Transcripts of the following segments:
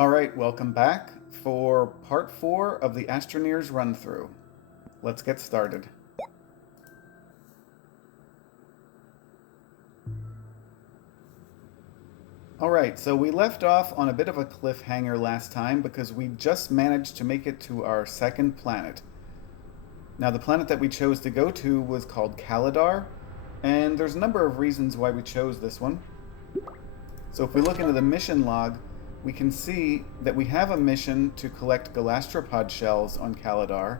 Alright, welcome back for part 4 of the Astroneer's run-through. Let's get started. Alright, so we left off on a bit of a cliffhanger last time because we just managed to make it to our second planet. Now, the planet that we chose to go to was called Kalidar, and there's a number of reasons why we chose this one. So if we look into the mission log, we can see that we have a mission to collect galastropod shells on Kalidar.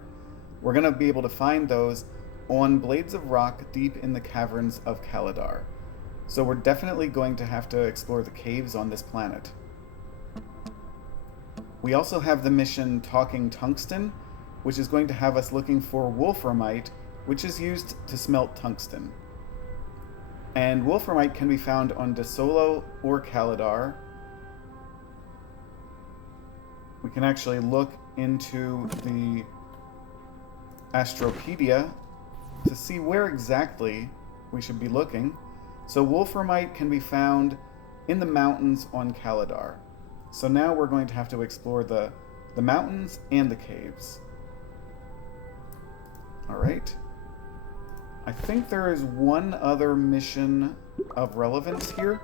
We're going to be able to find those on blades of rock deep in the caverns of Kalidar. So we're definitely going to have to explore the caves on this planet. We also have the mission Talking Tungsten, which is going to have us looking for wolframite, which is used to smelt tungsten. And wolframite can be found on Desolo or Kalidar. We can actually look into the Astropedia to see where exactly we should be looking. So wolframite can be found in the mountains on Kalidar. So now we're going to have to explore the mountains and the caves. Alright. I think there is one other mission of relevance here.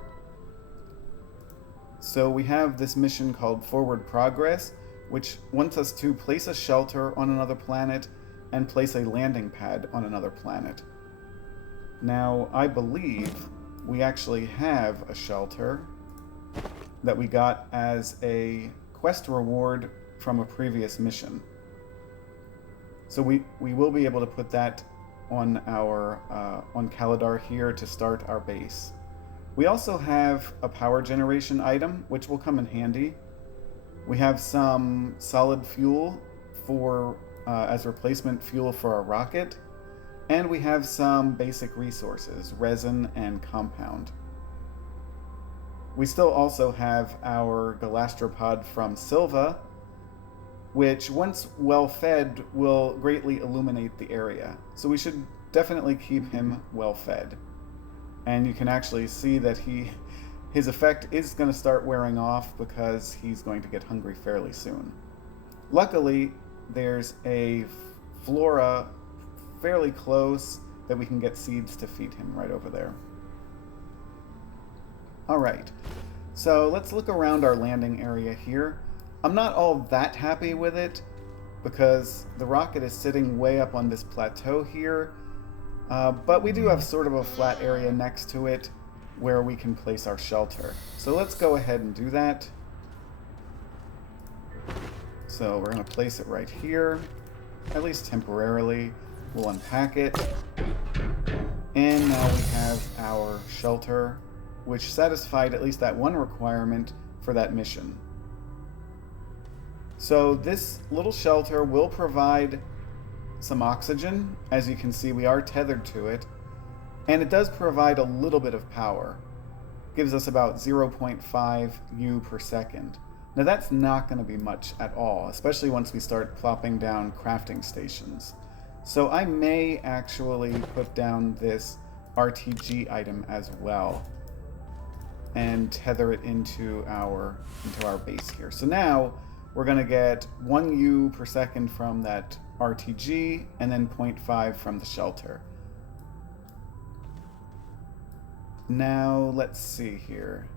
So we have this mission called Forward Progress, which wants us to place a shelter on another planet and place a landing pad on another planet. Now, I believe we actually have a shelter that we got as a quest reward from a previous mission. So we will be able to put that on our on Kalidar here to start our base. We also have a power generation item, which will come in handy. We have some solid fuel for as replacement fuel for our rocket, and we have some basic resources, resin and compound. We still also have our galastropod from Silva, which, once well fed, will greatly illuminate the area. So we should definitely keep him well fed. And you can actually see that his effect is going to start wearing off because he's going to get hungry fairly soon. Luckily, there's a flora fairly close that we can get seeds to feed him right over there. Alright, so let's look around our landing area here. I'm not all that happy with it because the rocket is sitting way up on this plateau here. But we do have sort of a flat area next to it where we can place our shelter. So let's go ahead and do that. So we're going to place it right here, at least temporarily. We'll unpack it. And now we have our shelter, which satisfied at least that one requirement for that mission. So this little shelter will provide some oxygen. As you can see, we are tethered to it, and it does provide a little bit of power. Gives us about 0.5 U per second. Now that's not going to be much at all, especially once we start plopping down crafting stations. So I may actually put down this RTG item as well and tether it into our base here. So now we're going to get 1 U per second from that RTG, and then 0.5 from the shelter. Now, let's see here.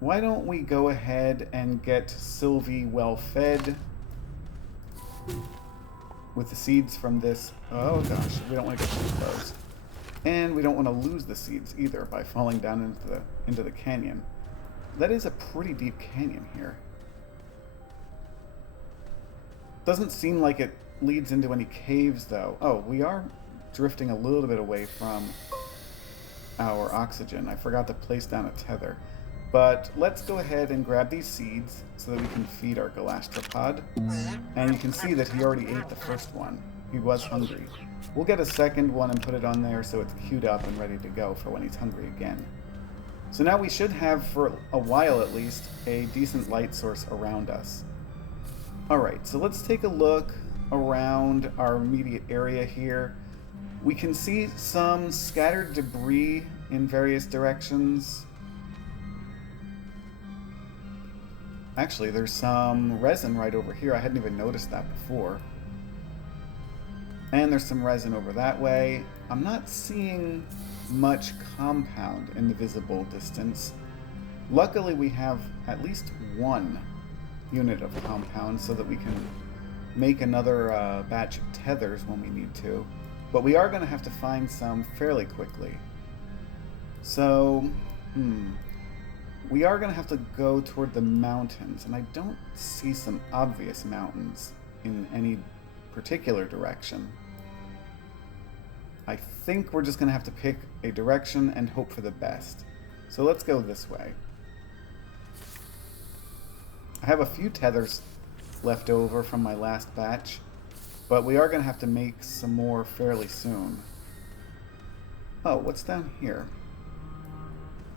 Why don't we go ahead and get Sylvie well fed with the seeds from this. Oh gosh, we don't want to get too close. And we don't want to lose the seeds either by falling down into the canyon. That is a pretty deep canyon here. Doesn't seem like it leads into any caves, though. Oh, we are drifting a little bit away from our oxygen. I forgot to place down a tether. But let's go ahead and grab these seeds so that we can feed our galastropod. And you can see that he already ate the first one. He was hungry. We'll get a second one and put it on there so it's queued up and ready to go for when he's hungry again. So now we should have, for a while at least, a decent light source around us. Alright, so let's take a look around our immediate area here. We can see some scattered debris in various directions. Actually, there's some resin right over here. I hadn't even noticed that before. And there's some resin over that way. I'm not seeing much compound in the visible distance. Luckily, we have at least one unit of compound so that we can make another batch of tethers when we need to. But we are going to have to find some fairly quickly. So, we are going to have to go toward the mountains, and I don't see some obvious mountains in any particular direction. I think we're just going to have to pick a direction and hope for the best. So let's go this way. I have a few tethers left over from my last batch, but we are going to have to make some more fairly soon. Oh, what's down here?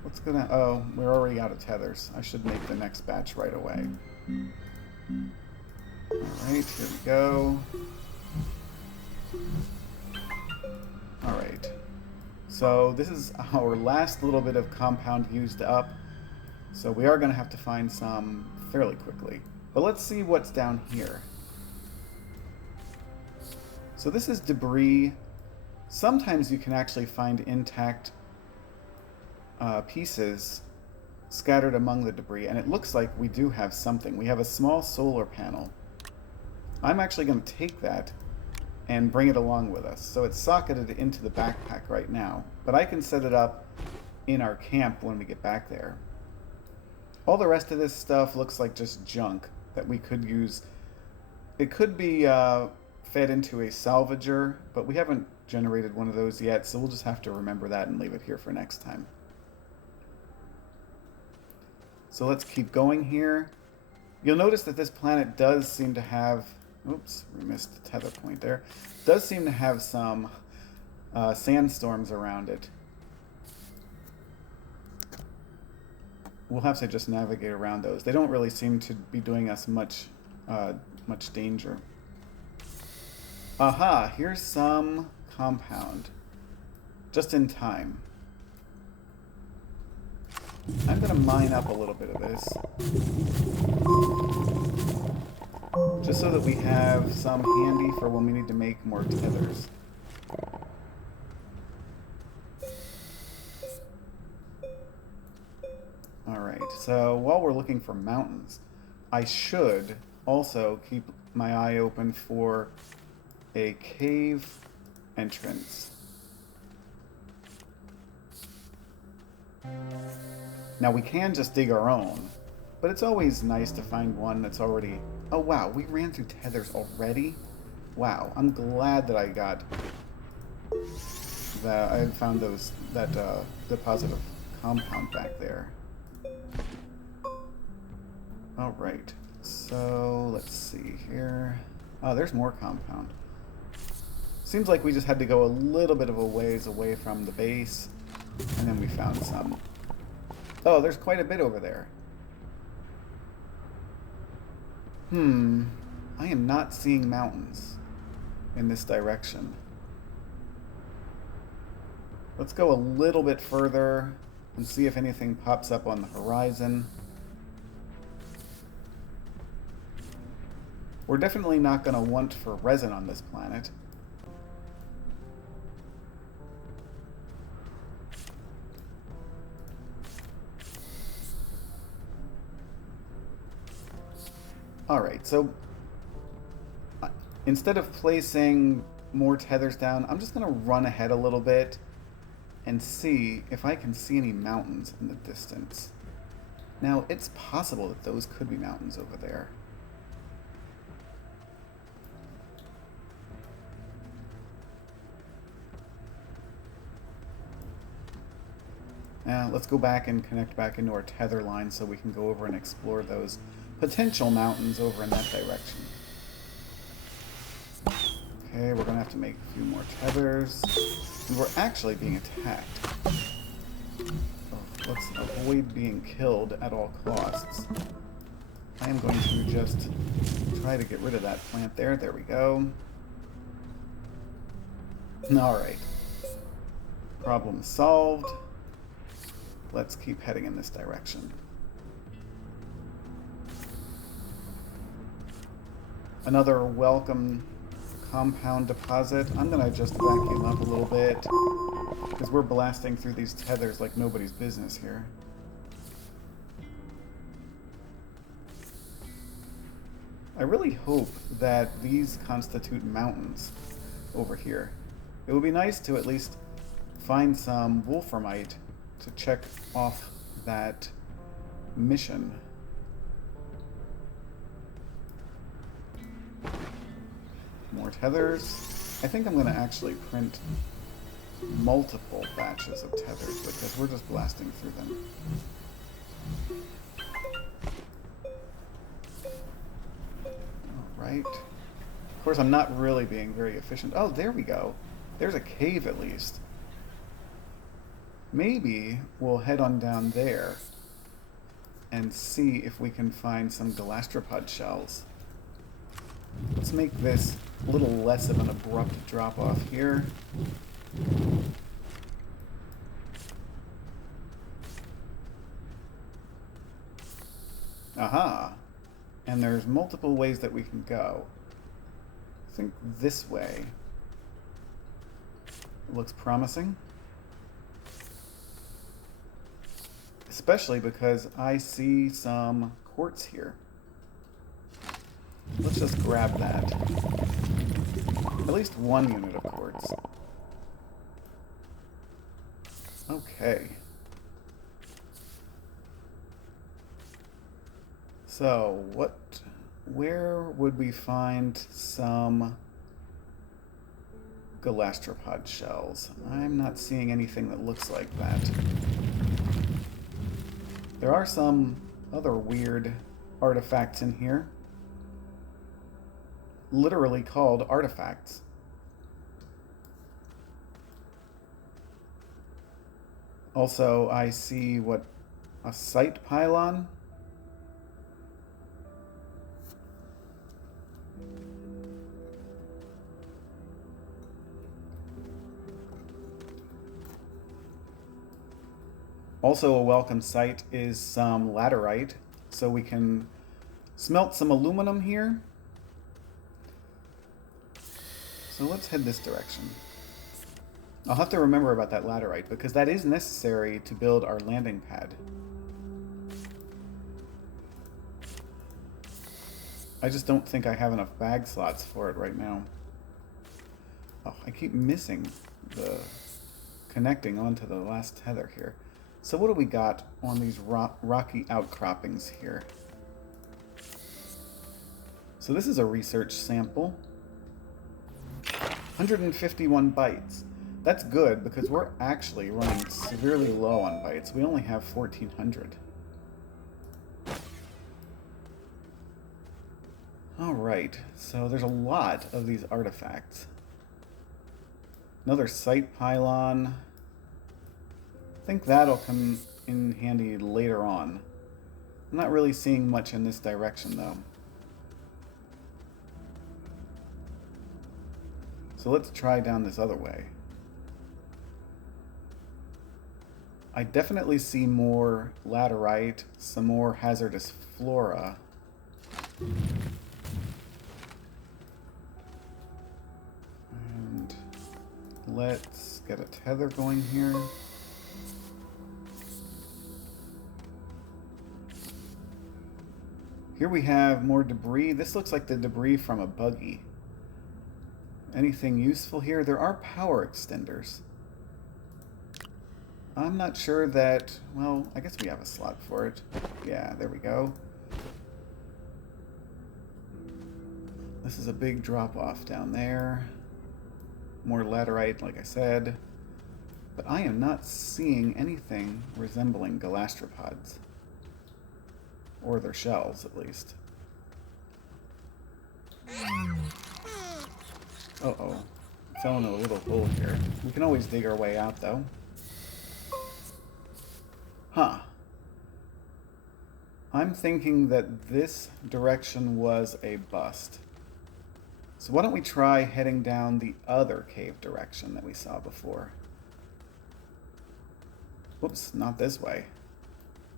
What's gonna... Oh, we're already out of tethers. I should make the next batch right away. Alright, here we go. Alright. So this is our last little bit of compound used up. So we are going to have to find some fairly quickly. But let's see what's down here. So this is debris. Sometimes you can actually find intact pieces scattered among the debris, and it looks like we do have something. We have a small solar panel. I'm actually going to take that and bring it along with us. So it's socketed into the backpack right now, but I can set it up in our camp when we get back there. All the rest of this stuff looks like just junk that we could use. It could be fed into a salvager, but we haven't generated one of those yet, so we'll just have to remember that and leave it here for next time. So let's keep going here. You'll notice that this planet does seem to have... Oops, we missed the tether point there. Does seem to have some sandstorms around it. We'll have to just navigate around those. They don't really seem to be doing us much danger. Aha, here's some compound. Just in time. I'm going to mine up a little bit of this. Just so that we have some handy for when we need to make more tethers. Alright, so while we're looking for mountains, I should also keep my eye open for a cave entrance. Now we can just dig our own, but it's always nice to find one that's already... Oh wow, we ran through tethers already? Wow, I'm glad that I got... that I found that deposit of compound back there. Alright, so let's see here. Oh, there's more compound. Seems like we just had to go a little bit of a ways away from the base, and then we found some. Oh, there's quite a bit over there. I am not seeing mountains in this direction. Let's go a little bit further and see if anything pops up on the horizon. We're definitely not going to want for resin on this planet. Alright, so instead of placing more tethers down, I'm just going to run ahead a little bit and see if I can see any mountains in the distance. Now, it's possible that those could be mountains over there. Now, let's go back and connect back into our tether line so we can go over and explore those potential mountains over in that direction. Okay, we're going to have to make a few more tethers. And we're actually being attacked. Oh, let's avoid being killed at all costs. I am going to just try to get rid of that plant there. There we go. Alright. Problem solved. Let's keep heading in this direction. Another welcome compound deposit. I'm gonna just vacuum up a little bit because we're blasting through these tethers like nobody's business here. I really hope that these constitute mountains over here. It would be nice to at least find some wolframite to check off that mission. More tethers. I think I'm going to actually print multiple batches of tethers because we're just blasting through them. Alright. Of course, I'm not really being very efficient. Oh, there we go. There's a cave at least. Maybe we'll head on down there and see if we can find some galastropod shells. Let's make this a little less of an abrupt drop-off here. Aha! And there's multiple ways that we can go. I think this way looks promising. Especially because I see some quartz here. Let's just grab that. At least one unit of quartz. Okay. So, where would we find some galastropod shells? I'm not seeing anything that looks like that. There are some other weird artifacts in here. Literally called artifacts. Also, I see a site pylon. Also a welcome sight is some laterite, so we can smelt some aluminum here. So let's head this direction. I'll have to remember about that laterite, because that is necessary to build our landing pad. I just don't think I have enough bag slots for it right now. Oh, I keep missing the connecting onto the last tether here. So what do we got on these rocky outcroppings here? So this is a research sample. 151 bytes. That's good because we're actually running severely low on bytes. We only have 1400. Alright, so there's a lot of these artifacts. Another site pylon. I think that'll come in handy later on. I'm not really seeing much in this direction though. So let's try down this other way. I definitely see more laterite, some more hazardous flora. And let's get a tether going here. Here we have more debris. This looks like the debris from a buggy. Anything useful here? There are power extenders. I'm not sure that... Well, I guess we have a slot for it. Yeah, there we go. This is a big drop-off down there. More laterite, like I said. But I am not seeing anything resembling galastropods. Or their shells, at least. Uh-oh. Fell in a little hole here. We can always dig our way out, though. Huh. I'm thinking that this direction was a bust. So why don't we try heading down the other cave direction that we saw before? Whoops, not this way.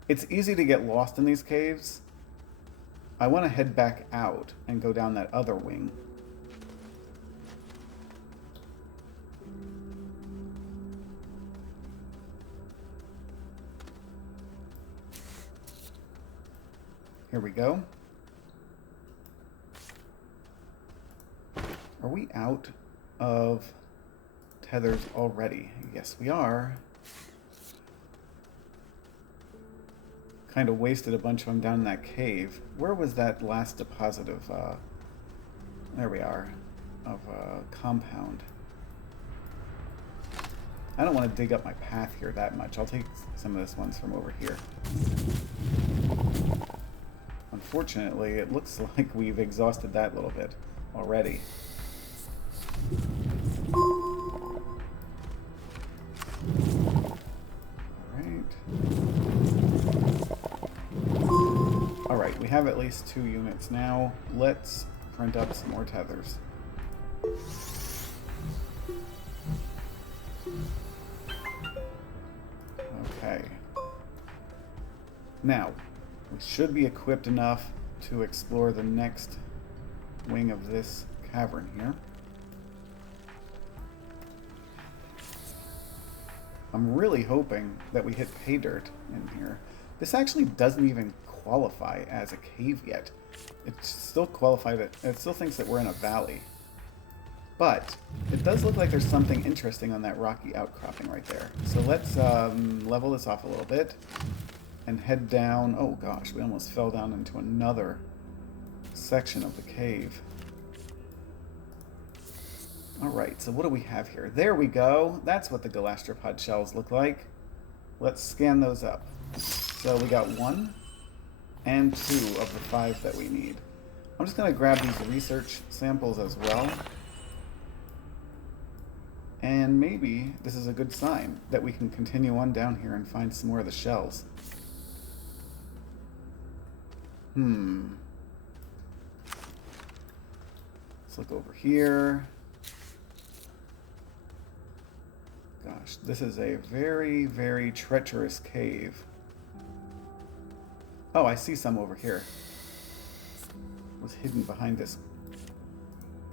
It's easy to get lost in these caves. I want to head back out and go down that other wing. Here we go. Are we out of tethers already? Yes, we are. Kind of wasted a bunch of them down in that cave. Where was that last deposit of, there we are, of compound. I don't want to dig up my path here that much. I'll take some of this ones from over here. Unfortunately, it looks like we've exhausted that little bit already. Alright, we have at least 2 units now. Let's print up some more tethers. Okay. Now, we should be equipped enough to explore the next wing of this cavern here. I'm really hoping that we hit pay dirt in here. This actually doesn't even qualify as a cave yet. It's still qualified. It still thinks that we're in a valley. But it does look like there's something interesting on that rocky outcropping right there. So let's level this off a little bit and head down. Oh gosh, we almost fell down into another section of the cave. Alright, so what do we have here? There we go. That's what the galastropod shells look like. Let's scan those up. So we got 1 and 2 of the 5 that we need. I'm just going to grab these research samples as well. And maybe this is a good sign that we can continue on down here and find some more of the shells. Let's look over here. Gosh, this is a very, very treacherous cave. Oh, I see some over here. It was hidden behind this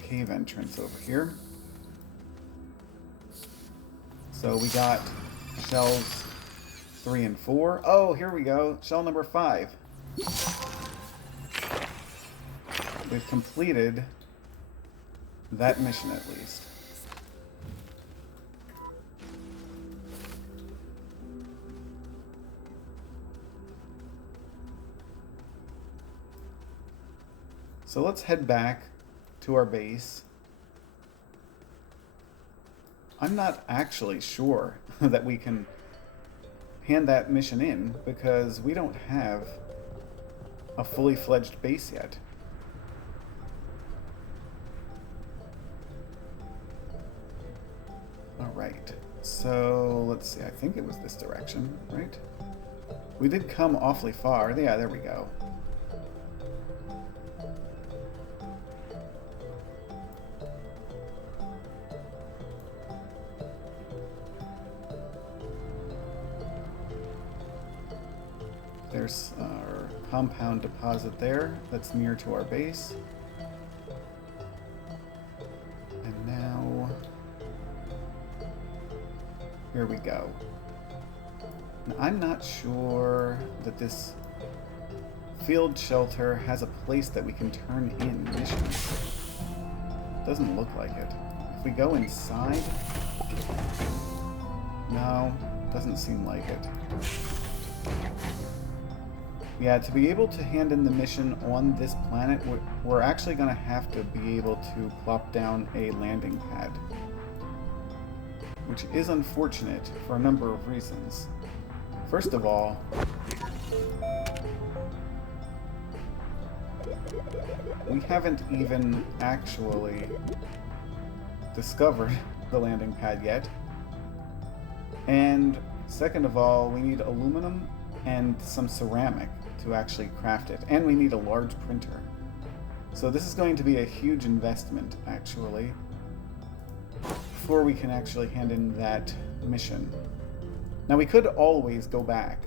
cave entrance over here. So we got shells 3 and 4. Oh, here we go. Shell number 5. We've completed that mission at least. So let's head back to our base. I'm not actually sure that we can hand that mission in because we don't have a fully fledged base yet. Alright, so let's see, I think it was this direction, right? We did come awfully far. Yeah, there we go. There's our compound deposit there that's near to our base. And now, here we go. Now, I'm not sure that this field shelter has a place that we can turn in missions. Doesn't look like it. If we go inside, no, doesn't seem like it. Yeah, to be able to hand in the mission on this planet, we're actually going to have to be able to plop down a landing pad. Which is unfortunate for a number of reasons. First of all, we haven't even actually discovered the landing pad yet. And second of all, we need aluminum and some ceramic to actually craft it. And we need a large printer. So this is going to be a huge investment, actually, before we can actually hand in that mission. Now, we could always go back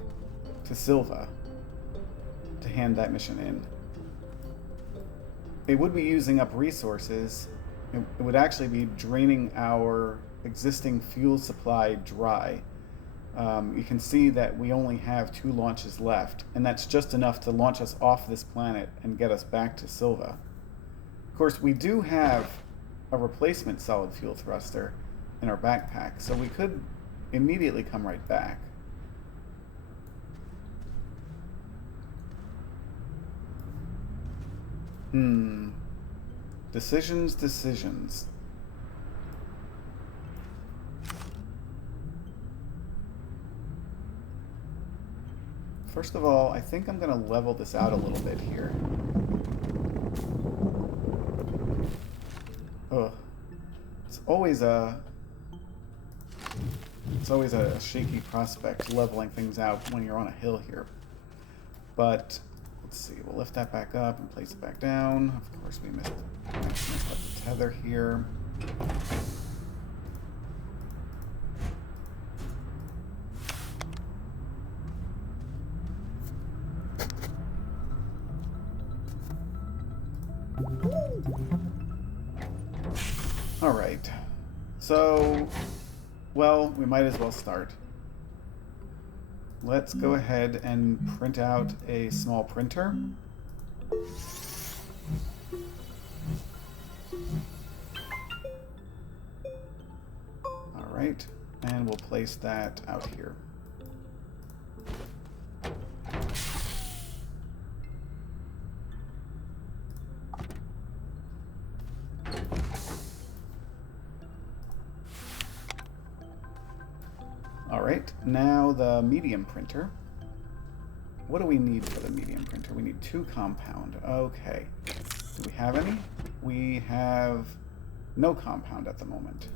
to Silva to hand that mission in. it would be using up resources. It would actually be draining our existing fuel supply dry. You can see that we only have 2 launches left, and that's just enough to launch us off this planet and get us back to Silva. Of course, we do have a replacement solid fuel thruster in our backpack, so we could immediately come right back. Decisions. First of all, I think I'm going to level this out a little bit here. Ugh. It's always a shaky prospect leveling things out when you're on a hill here. But let's see, we'll lift that back up and place it back down. Of course, we missed the tether here. All right. So, well, we might as well start. Let's go ahead and print out a small printer. All right, and we'll place that out here. Alright, now the medium printer. What do we need for the medium printer? We need 2 compound. Okay. Do we have any? We have no compound at the moment.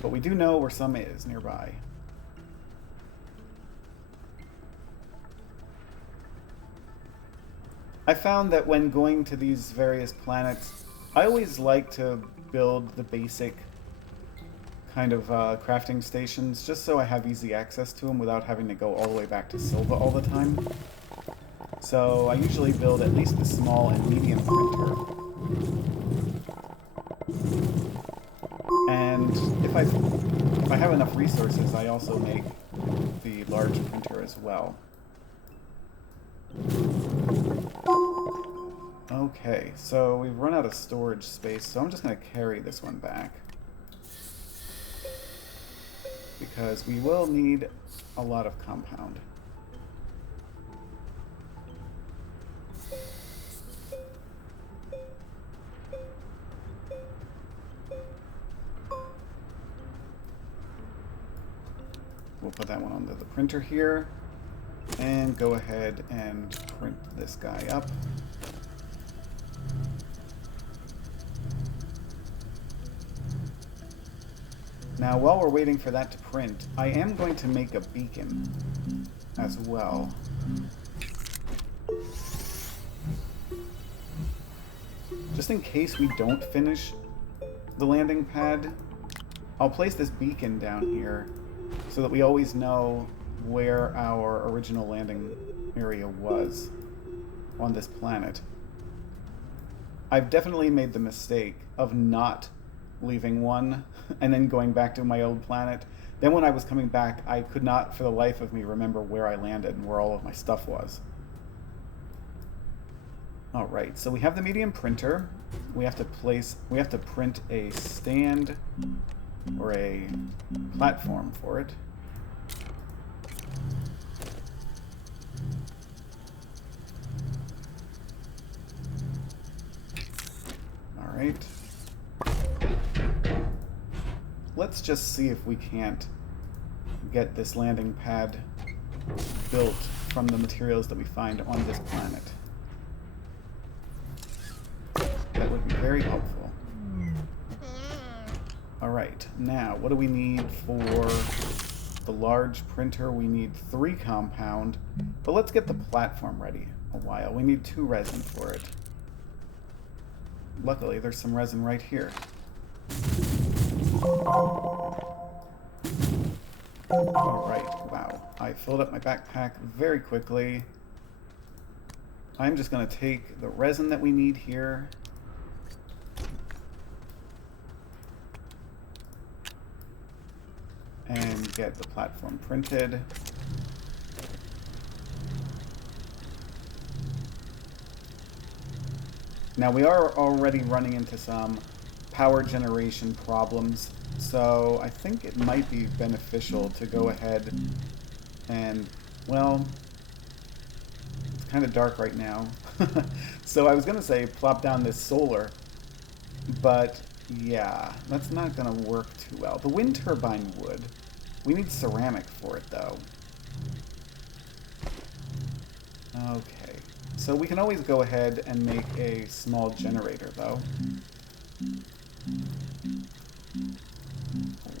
But we do know where some is nearby. I found that when going to these various planets, I always like to build the basic kind of crafting stations, just so I have easy access to them without having to go all the way back to Silva all the time. So I usually build at least the small and medium printer. And if I have enough resources, I also make the large printer as well. Okay, so we've run out of storage space, so I'm just going to carry this one back, because we will need a lot of compound. We'll put that one onto the printer here, and go ahead and print this guy up. Now, while we're waiting for that to print, I am going to make a beacon as well. Just in case we don't finish the landing pad, I'll place this beacon down here so that we always know where our original landing area was on this planet. I've definitely made the mistake of not leaving one and then going back to my old planet. Then when I was coming back, I could not for the life of me remember where I landed and where all of my stuff was. Alright, so we have the medium printer. We have to print a stand or a platform for it. Alright. Let's just see if we can't get this landing pad built from the materials that we find on this planet. That would be very helpful. Alright, now what do we need for the large printer? We need 3 compound, but let's get the platform ready a while. We need 2 resin for it. Luckily, there's some resin right here. Alright, wow. I filled up my backpack very quickly. I'm just going to take the resin that we need here get the platform printed. Now we are already running into some power generation problems, so I think it might be beneficial to go ahead and, well, it's kind of dark right now. So I was going to say plop down this solar, but yeah, that's not going to work too well. The wind turbine would. We need ceramic for it, though. Okay, so we can always go ahead and make a small generator, though.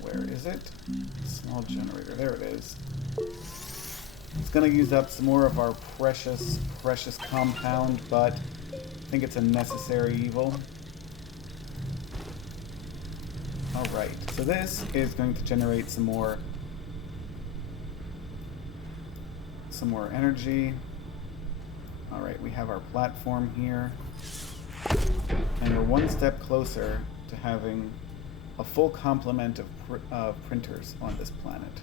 Where is it? Small generator, there it is. It's going to use up some more of our precious, precious compound, but I think it's a necessary evil. Alright, so this is going to generate some more energy. Alright, we have our platform here. And we're one step closer to having a full complement of printers on this planet.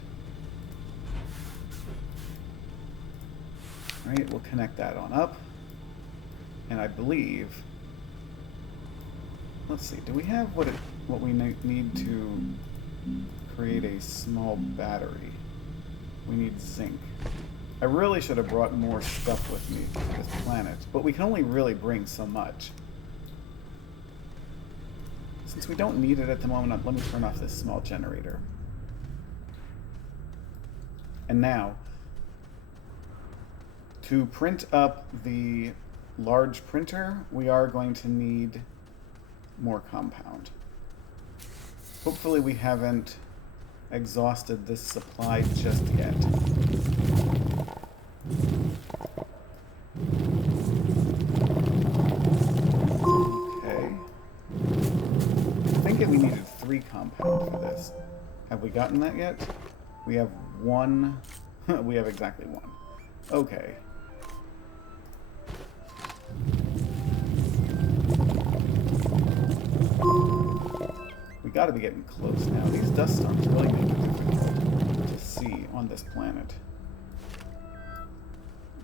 Alright, we'll connect that on up. And I believe... Let's see, do we have what we need to create a small battery? We need zinc. I really should have brought more stuff with me to this planet, but we can only really bring so much. Since we don't need it at the moment, let me turn off this small generator. And now, to print up the large printer, we are going to need more compound. Hopefully we haven't exhausted this supply just yet. Okay. I think we needed 3 compound for this. Have we gotten that yet? We have 1. We have exactly 1. Okay. We gotta be getting close now. These dust storms really make it difficult to see on this planet.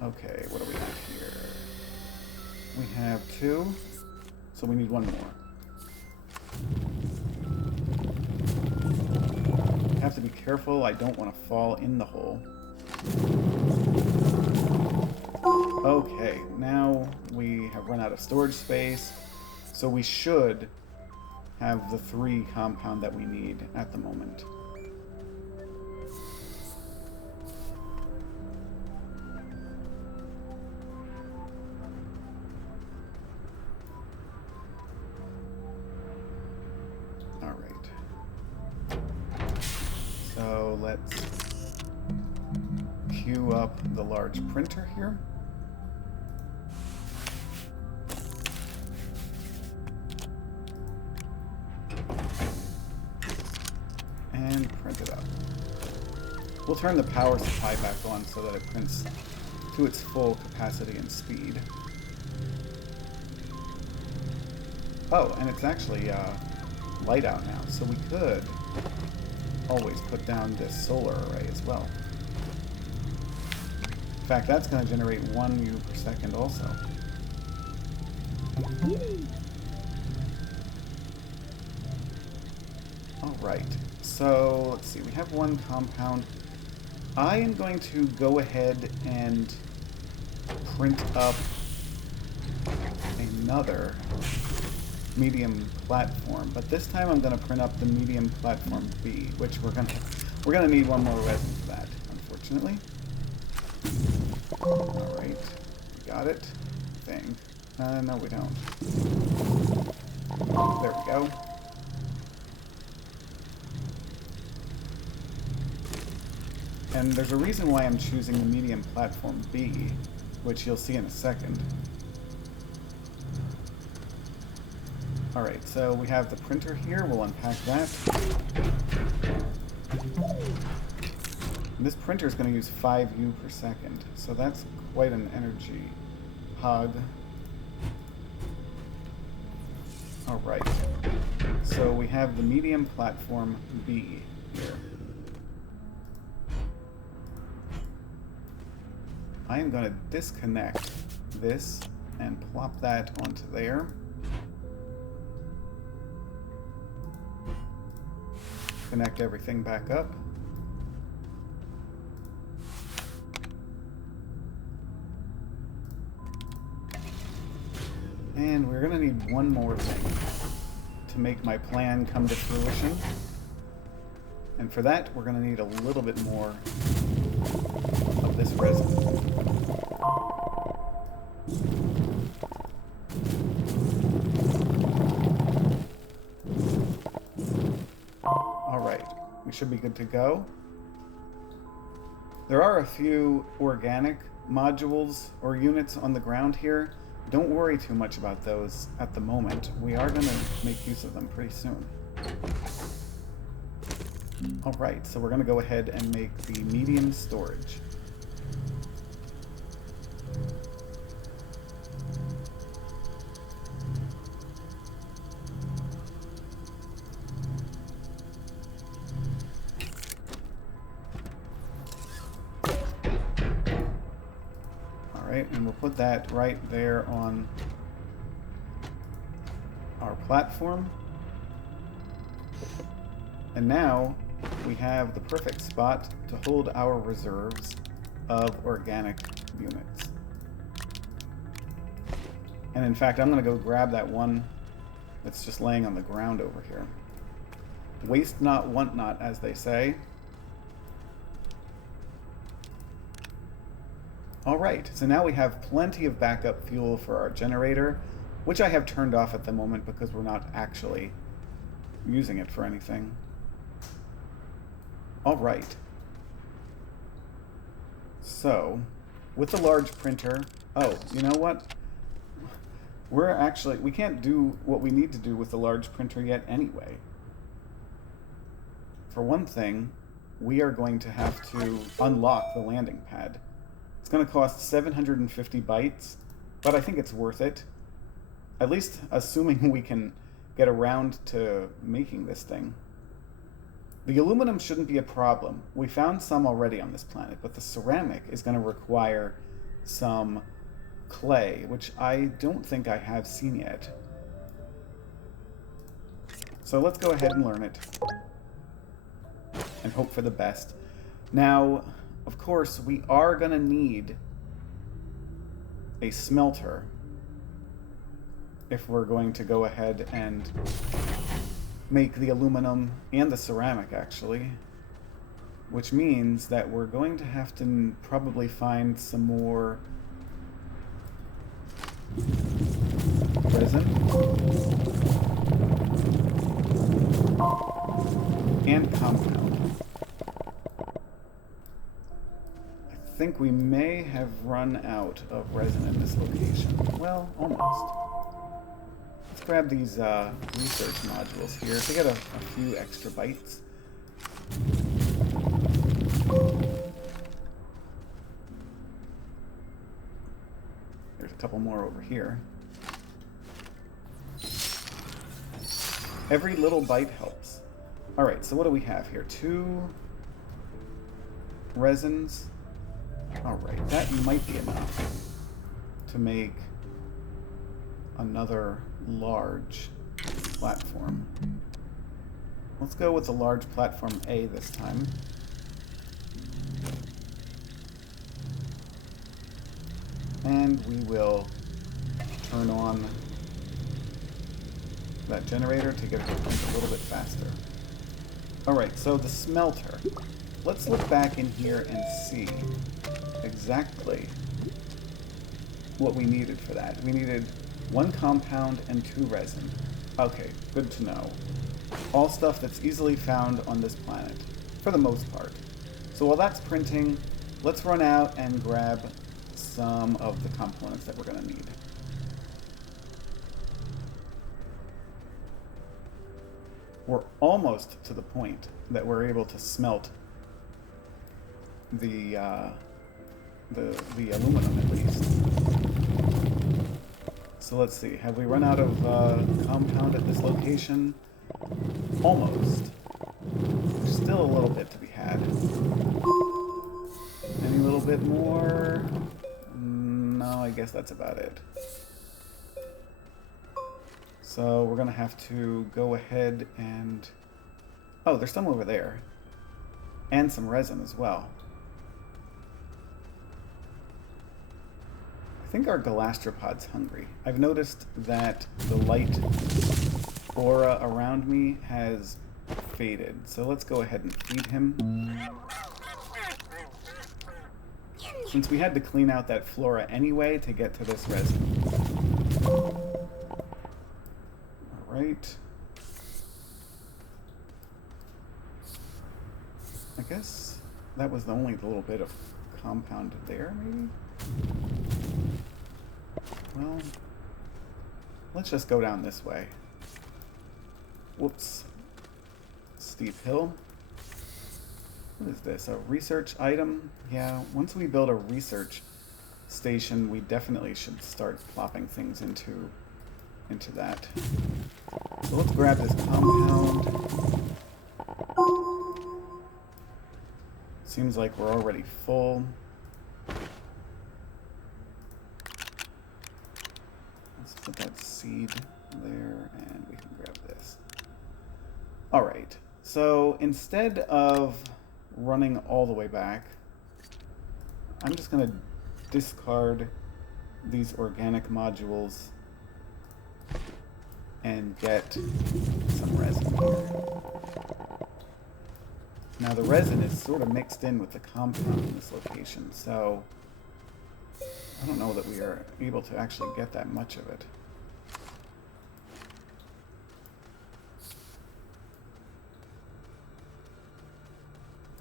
Okay, what do we have here? We have 2, so we need 1 more. I have to be careful, I don't want to fall in the hole. Okay, now we have run out of storage space, so we should have the 3 compound that we need at the moment. Alright. So let's queue up the large printer here. And print it up. We'll turn the power supply back on so that it prints to its full capacity and speed. Oh, and it's actually light out now, so we could always put down this solar array as well. In fact, that's going to generate 1 U per second also. Alright, so let's see, we have 1 compound. I am going to go ahead and print up another medium platform, but this time I'm going to print up the medium platform B, which we're gonna need 1 more resin for that, unfortunately. All right, we got it. I think. No, we don't. There we go. And there's a reason why I'm choosing the medium platform B, which you'll see in a second. Alright, so we have the printer here. We'll unpack that. And this printer is going to use 5 U per second, so that's quite an energy hog. Alright, so we have the medium platform B here. I am going to disconnect this and plop that onto there. Connect everything back up. And we're going to need one more thing to make my plan come to fruition. And for that, we're going to need a little bit more of this resin. Alright, we should be good to go. There are a few organic modules or units on the ground here. Don't worry too much about those at the moment. We are going to make use of them pretty soon. Alright, so we're going to go ahead and make the medium storage. Alright, and we'll put that right there on our platform. And now we have the perfect spot to hold our reserves of organic units. And in fact, I'm going to go grab that one that's just laying on the ground over here. Waste not, want not, as they say. Alright, so now we have plenty of backup fuel for our generator, which I have turned off at the moment because we're not actually using it for anything. Alright. So, with the large printer... Oh, you know what? We can't do what we need to do with the large printer yet anyway. For one thing, we are going to have to unlock the landing pad. It's going to cost 750 bytes, but I think it's worth it. At least assuming we can get around to making this thing. The aluminum shouldn't be a problem. We found some already on this planet, but the ceramic is going to require some clay, which I don't think I have seen yet. So let's go ahead and learn it. And hope for the best. Now, of course, we are going to need a smelter if we're going to go ahead and make the aluminum and the ceramic, actually. Which means that we're going to have to probably find some more resin and compound. I think we may have run out of resin in this location. Well, almost. Let's grab these research modules here to get a few extra bytes. There's a couple more over here. Every little bite helps. Alright, so what do we have here? 2 resins. Alright, that might be enough to make another large platform. Let's go with the large platform A this time. And we will turn on that generator to get it to print a little bit faster. Alright, so the smelter. Let's look back in here and see exactly what we needed for that. We needed 1 compound and 2 resin. Okay, good to know. All stuff that's easily found on this planet, for the most part. So while that's printing, let's run out and grab some of the components that we're going to need. We're almost to the point that we're able to smelt the aluminum, at least. So let's see, have we run out of compound at this location? Almost. There's still a little bit to be had. Any little bit more? no, I guess that's about it. So we're going to have to go ahead and... Oh, there's some over there. And some resin as well. I think our galastropod's hungry. I've noticed that the light aura around me has faded. So let's go ahead and feed him. Since we had to clean out that flora anyway to get to this resin. Alright. I guess that was the only little bit of compound there, maybe? Well, let's just go down this way. Whoops. Steep hill. What is this? A research item? Yeah, once we build a research station, we definitely should start plopping things into that. So let's grab this compound. Seems like we're already full. Let's put that seed there, and we can grab this. Alright, so instead of running all the way back, I'm just going to discard these organic modules and get some resin here. Now the resin is sort of mixed in with the compound in this location, so I don't know that we are able to actually get that much of it.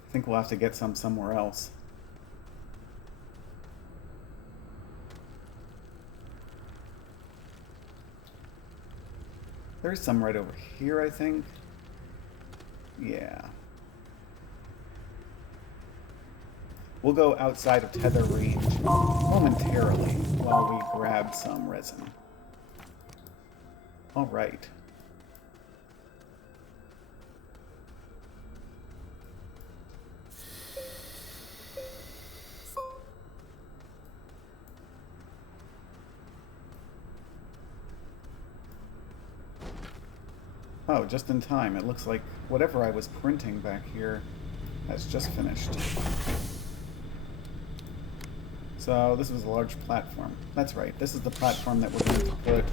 I think we'll have to get some somewhere else. There's some right over here, I think. Yeah. We'll go outside of tether range momentarily while we grab some resin. All right. Oh, just in time. It looks like whatever I was printing back here has just finished. So this was a large platform. That's right. This is the platform that we're going to put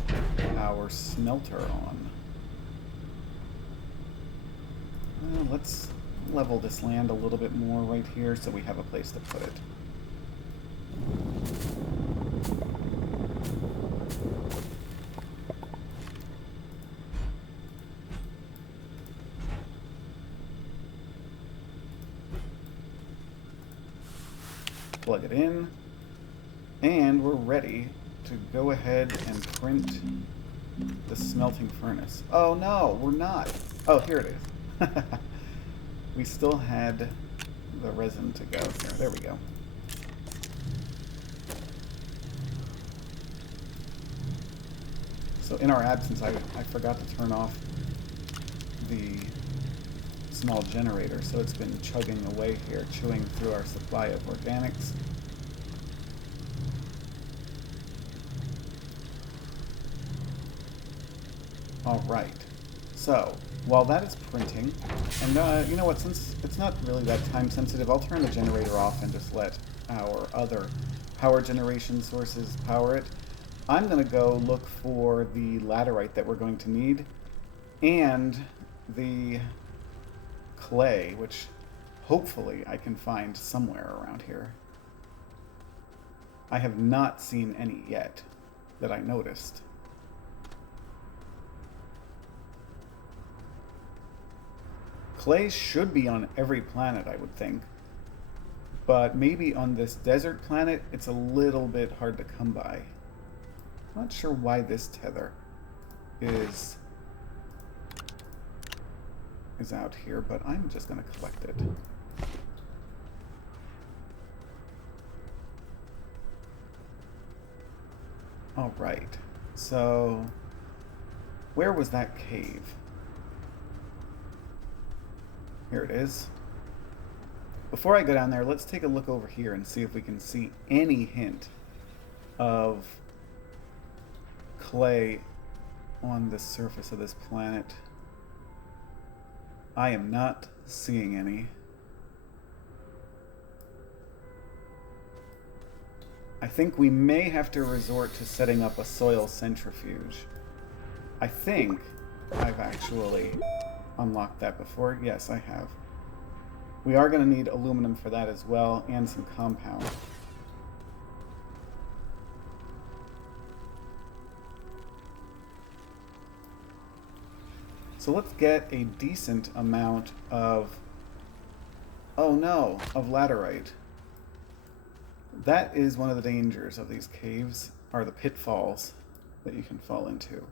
our smelter on. Let's level this land a little bit more right here so we have a place to put it. Plug it in. And we're ready to go ahead and print the smelting furnace. Oh no, we're not. Oh, here it is. We still had the resin to go here. There we go. So in our absence, I forgot to turn off the small generator, so it's been chugging away here, chewing through our supply of organics. Alright, so while that is printing, and you know what, since it's not really that time sensitive, I'll turn the generator off and just let our other power generation sources power it. I'm going to go look for the laterite that we're going to need, and the clay, which hopefully I can find somewhere around here. I have not seen any yet that I noticed. Clay should be on every planet, I would think. But maybe on this desert planet, it's a little bit hard to come by. I'm not sure why this tether is out here, but I'm just going to collect it. All right. So, where was that cave? Here it is. Before I go down there, let's take a look over here and see if we can see any hint of clay on the surface of this planet. I am not seeing any. I think we may have to resort to setting up a soil centrifuge. I think I've actually unlocked that before. Yes, I have. We are going to need aluminum for that as well, and some compound. So let's get a decent amount of... oh no, of laterite. That is one of the dangers of these caves, are the pitfalls that you can fall into.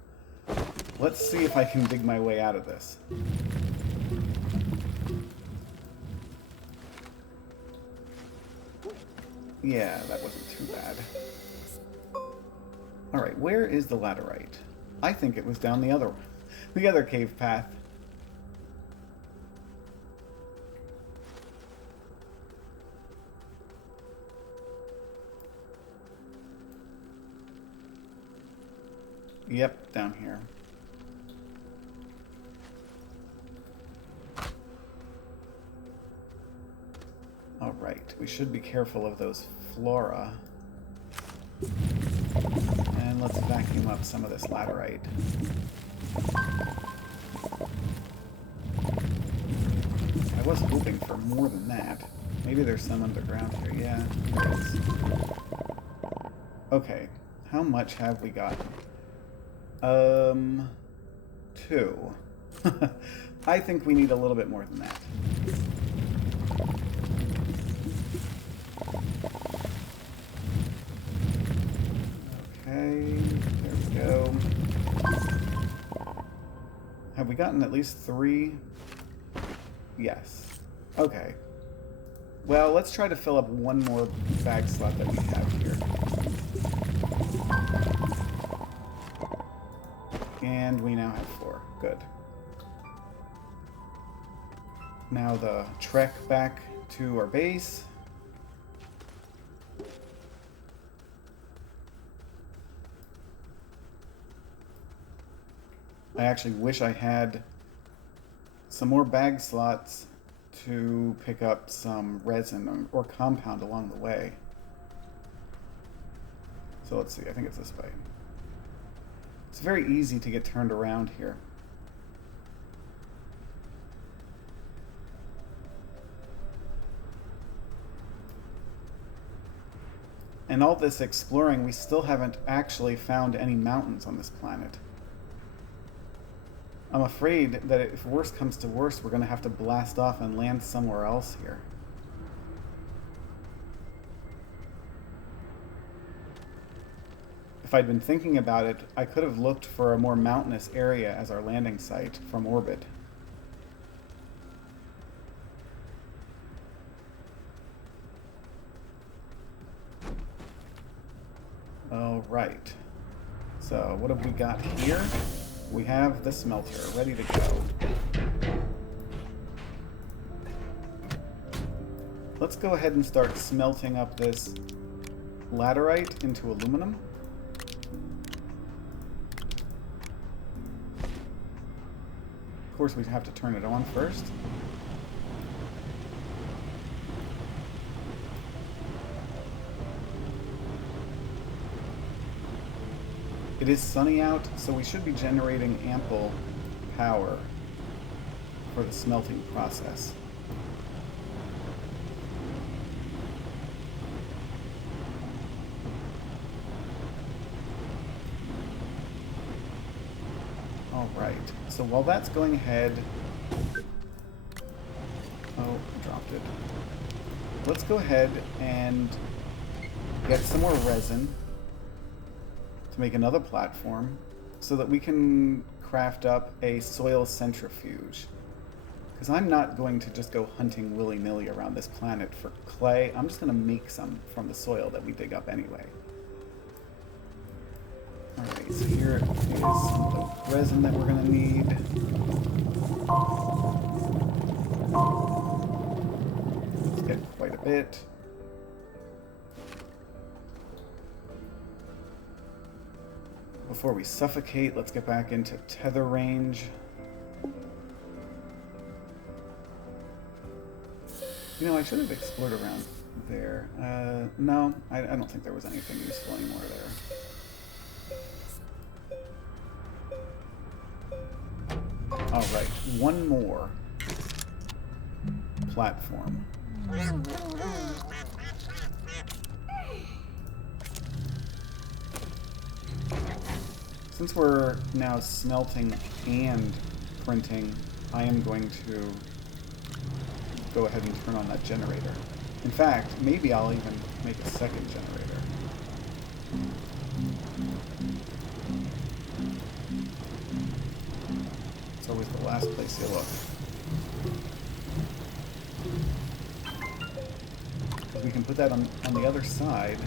Let's see if I can dig my way out of this. Yeah, that wasn't too bad. Alright, where is the laterite? I think it was down the other cave path. Yep, down here. Alright, we should be careful of those flora. And let's vacuum up some of this laterite. I was hoping for more than that. Maybe there's some underground here. Yeah, there is. Okay, how much have we got? 2. I think we need a little bit more than that. Okay, there we go. Have we gotten at least 3? Yes. Okay. Well, let's try to fill up one more bag slot that we have here. And we now have 4. Good. Now the trek back to our base. I actually wish I had some more bag slots to pick up some resin or compound along the way. So let's see, I think it's this way. It's very easy to get turned around here. And all this exploring, we still haven't actually found any mountains on this planet. I'm afraid that if worse comes to worse, we're going to have to blast off and land somewhere else here. If I'd been thinking about it, I could have looked for a more mountainous area as our landing site from orbit. All right. So what have we got here? We have the smelter ready to go. Let's go ahead and start smelting up this laterite into aluminum. Of course, we have to turn it on first. It is sunny out, so we should be generating ample power for the smelting process. Alright, so while that's going ahead... Oh, I dropped it. Let's go ahead and get some more resin to make another platform so that we can craft up a soil centrifuge. Because I'm not going to just go hunting willy-nilly around this planet for clay. I'm just going to make some from the soil that we dig up anyway. Alright, so here is some of the resin that we're going to need. Let's get quite a bit. before we suffocate, let's get back into tether range. You know, I should have explored around there. No, I don't think there was anything useful anymore there. Alright, one more platform. Since we're now smelting and printing, I am going to go ahead and turn on that generator. In fact, maybe I'll even make a second generator. It's always the last place you look. We can put that on the other side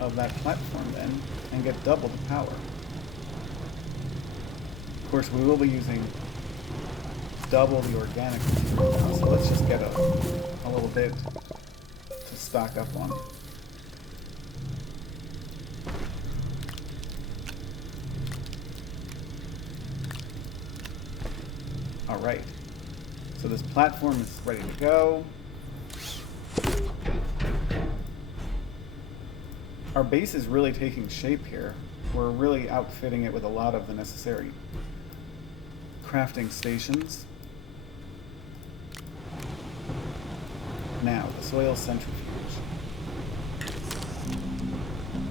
of that platform then and get double the power. Of course, we will be using double the organic material now, so let's just get a little bit to stock up on. Alright, so this platform is ready to go. Our base is really taking shape here. We're really outfitting it with a lot of the necessary crafting stations. Now, the soil centrifuge.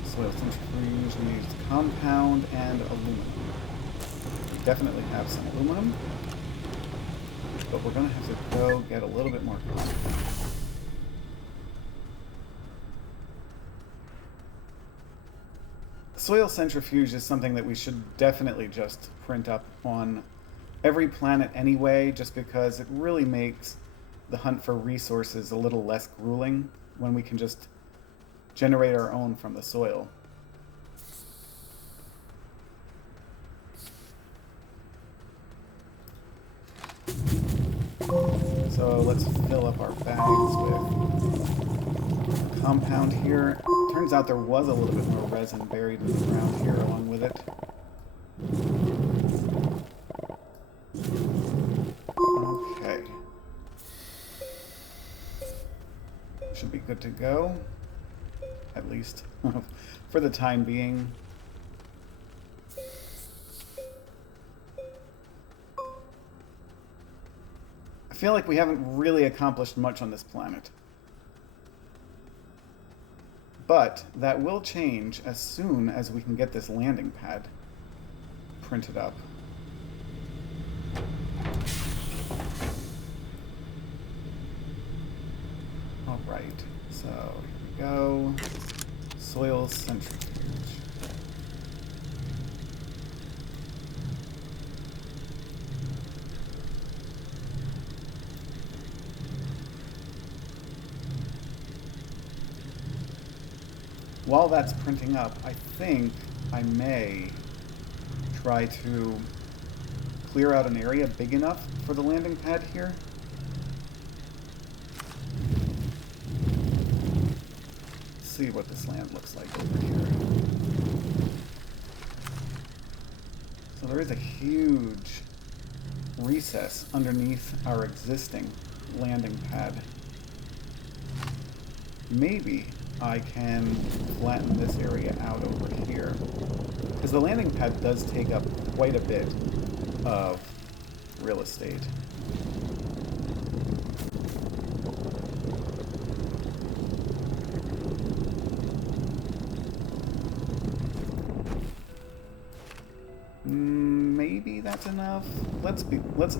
Soil centrifuge needs compound and aluminum. We definitely have some aluminum, but we're going to have to go get a little bit more compound. Soil centrifuge is something that we should definitely just print up on every planet anyway, just because it really makes the hunt for resources a little less grueling when we can just generate our own from the soil. So let's fill up our bags with compound here. Turns out there was a little bit more resin buried in the ground here along with it. Okay. Should be good to go. At least for the time being. I feel like we haven't really accomplished much on this planet. But that will change as soon as we can get this landing pad printed up. Alright, so here we go. Soil centrifuge. While that's printing up, I think I may try to clear out an area big enough for the landing pad here. Let's see what this land looks like over here. So there is a huge recess underneath our existing landing pad. Maybe I can flatten this area out over here, because the landing pad does take up quite a bit of real estate. Maybe that's enough. Let's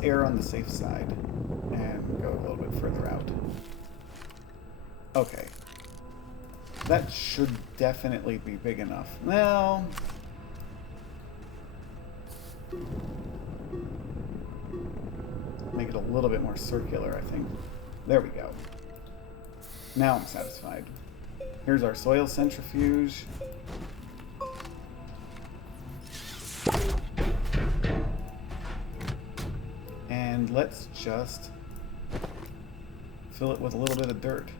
err on the safe side and go a little bit further out. Okay. That should definitely be big enough. Well, make it a little bit more circular, I think. There we go. Now I'm satisfied. Here's our soil centrifuge. And let's just fill it with a little bit of dirt.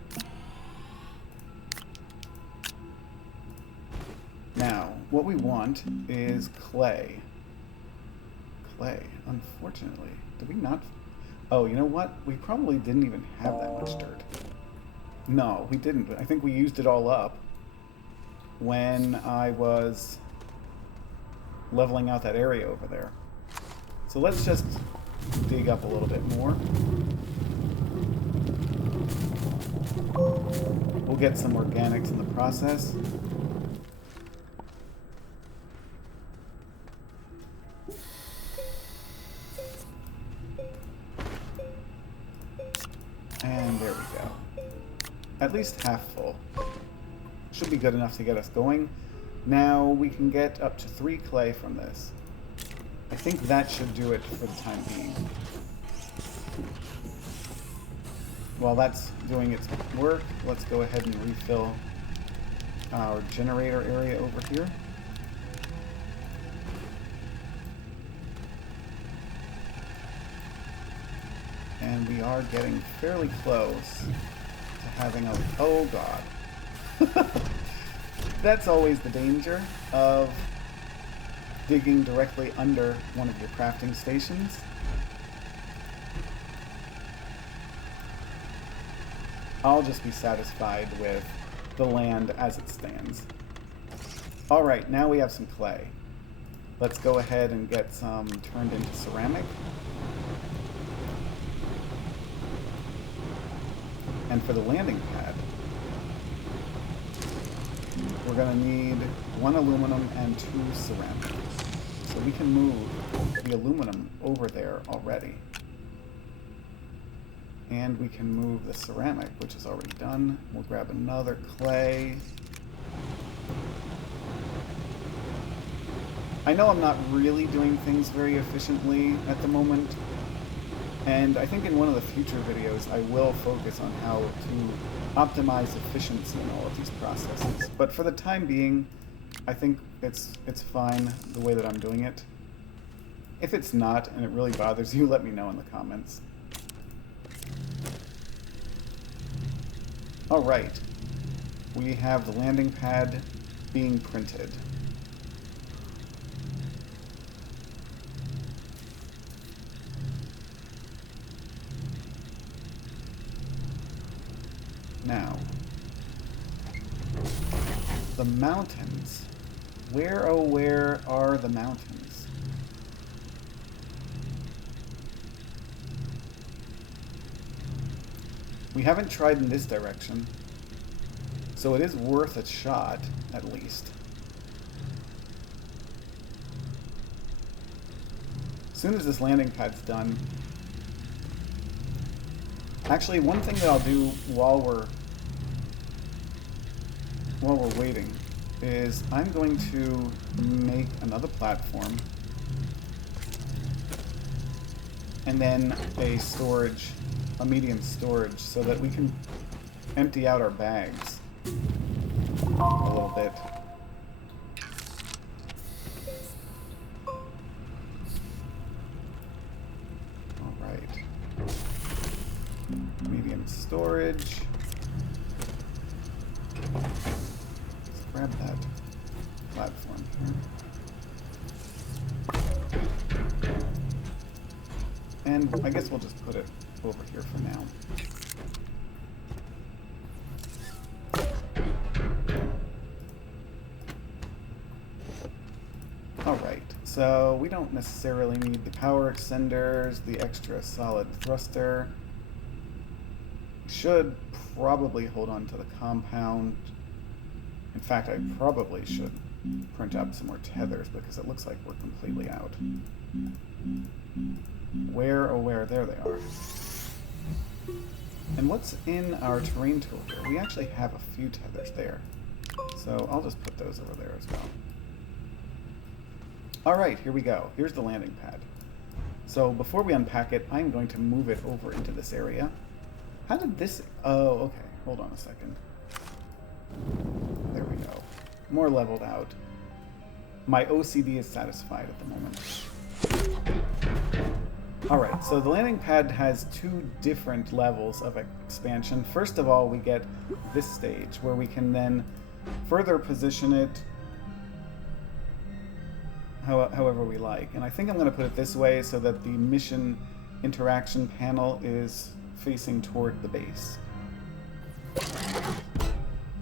Now, what we want is clay. Clay, unfortunately. Did we not? Oh, you know what? We probably didn't even have that much dirt. No, we didn't. I think we used it all up when I was leveling out that area over there. So let's just dig up a little bit more. We'll get some organics in the process. And there we go. At least half full. Should be good enough to get us going. Now we can get up to 3 clay from this. I think that should do it for the time being. While that's doing its work, let's go ahead and refill our generator area over here. And we are getting fairly close to having a... Oh god. That's always the danger of digging directly under one of your crafting stations. I'll just be satisfied with the land as it stands. Alright, now we have some clay. Let's go ahead and get some turned into ceramic. And for the landing pad, we're going to need 1 aluminum and 2 ceramic. So we can move the aluminum over there already. And we can move the ceramic, which is already done. We'll grab another clay. I know I'm not really doing things very efficiently at the moment. And I think in one of the future videos I will focus on how to optimize efficiency in all of these processes. But for the time being, I think it's fine the way that I'm doing it. If it's not, and it really bothers you, let me know in the comments. Alright, we have the landing pad being printed. Now, the mountains. Where, oh where are the mountains? We haven't tried in this direction, so it is worth a shot, at least. As soon as this landing pad's done... Actually, one thing that I'll do while we're waiting is I'm going to make another platform and then a medium storage, so that we can empty out our bags a little bit. Medium storage. Let's grab that platform here. And I guess we'll just put it over here for now. Alright, so we don't necessarily need the power extenders, the extra solid thruster. Should probably hold on to the compound. In fact, I probably should print out some more tethers because it looks like we're completely out. Where, oh where, there they are. And what's in our terrain tool here? We actually have a few tethers there. So I'll just put those over there as well. Alright, here we go. Here's the landing pad. So before we unpack it, I'm going to move it over into this area. How did this... Oh, okay. Hold on a second. There we go. More leveled out. My OCD is satisfied at the moment. Alright, so the landing pad has 2 different levels of expansion. First of all, we get this stage, where we can then further position it however we like. And I think I'm going to put it this way so that the mission interaction panel is facing toward the base.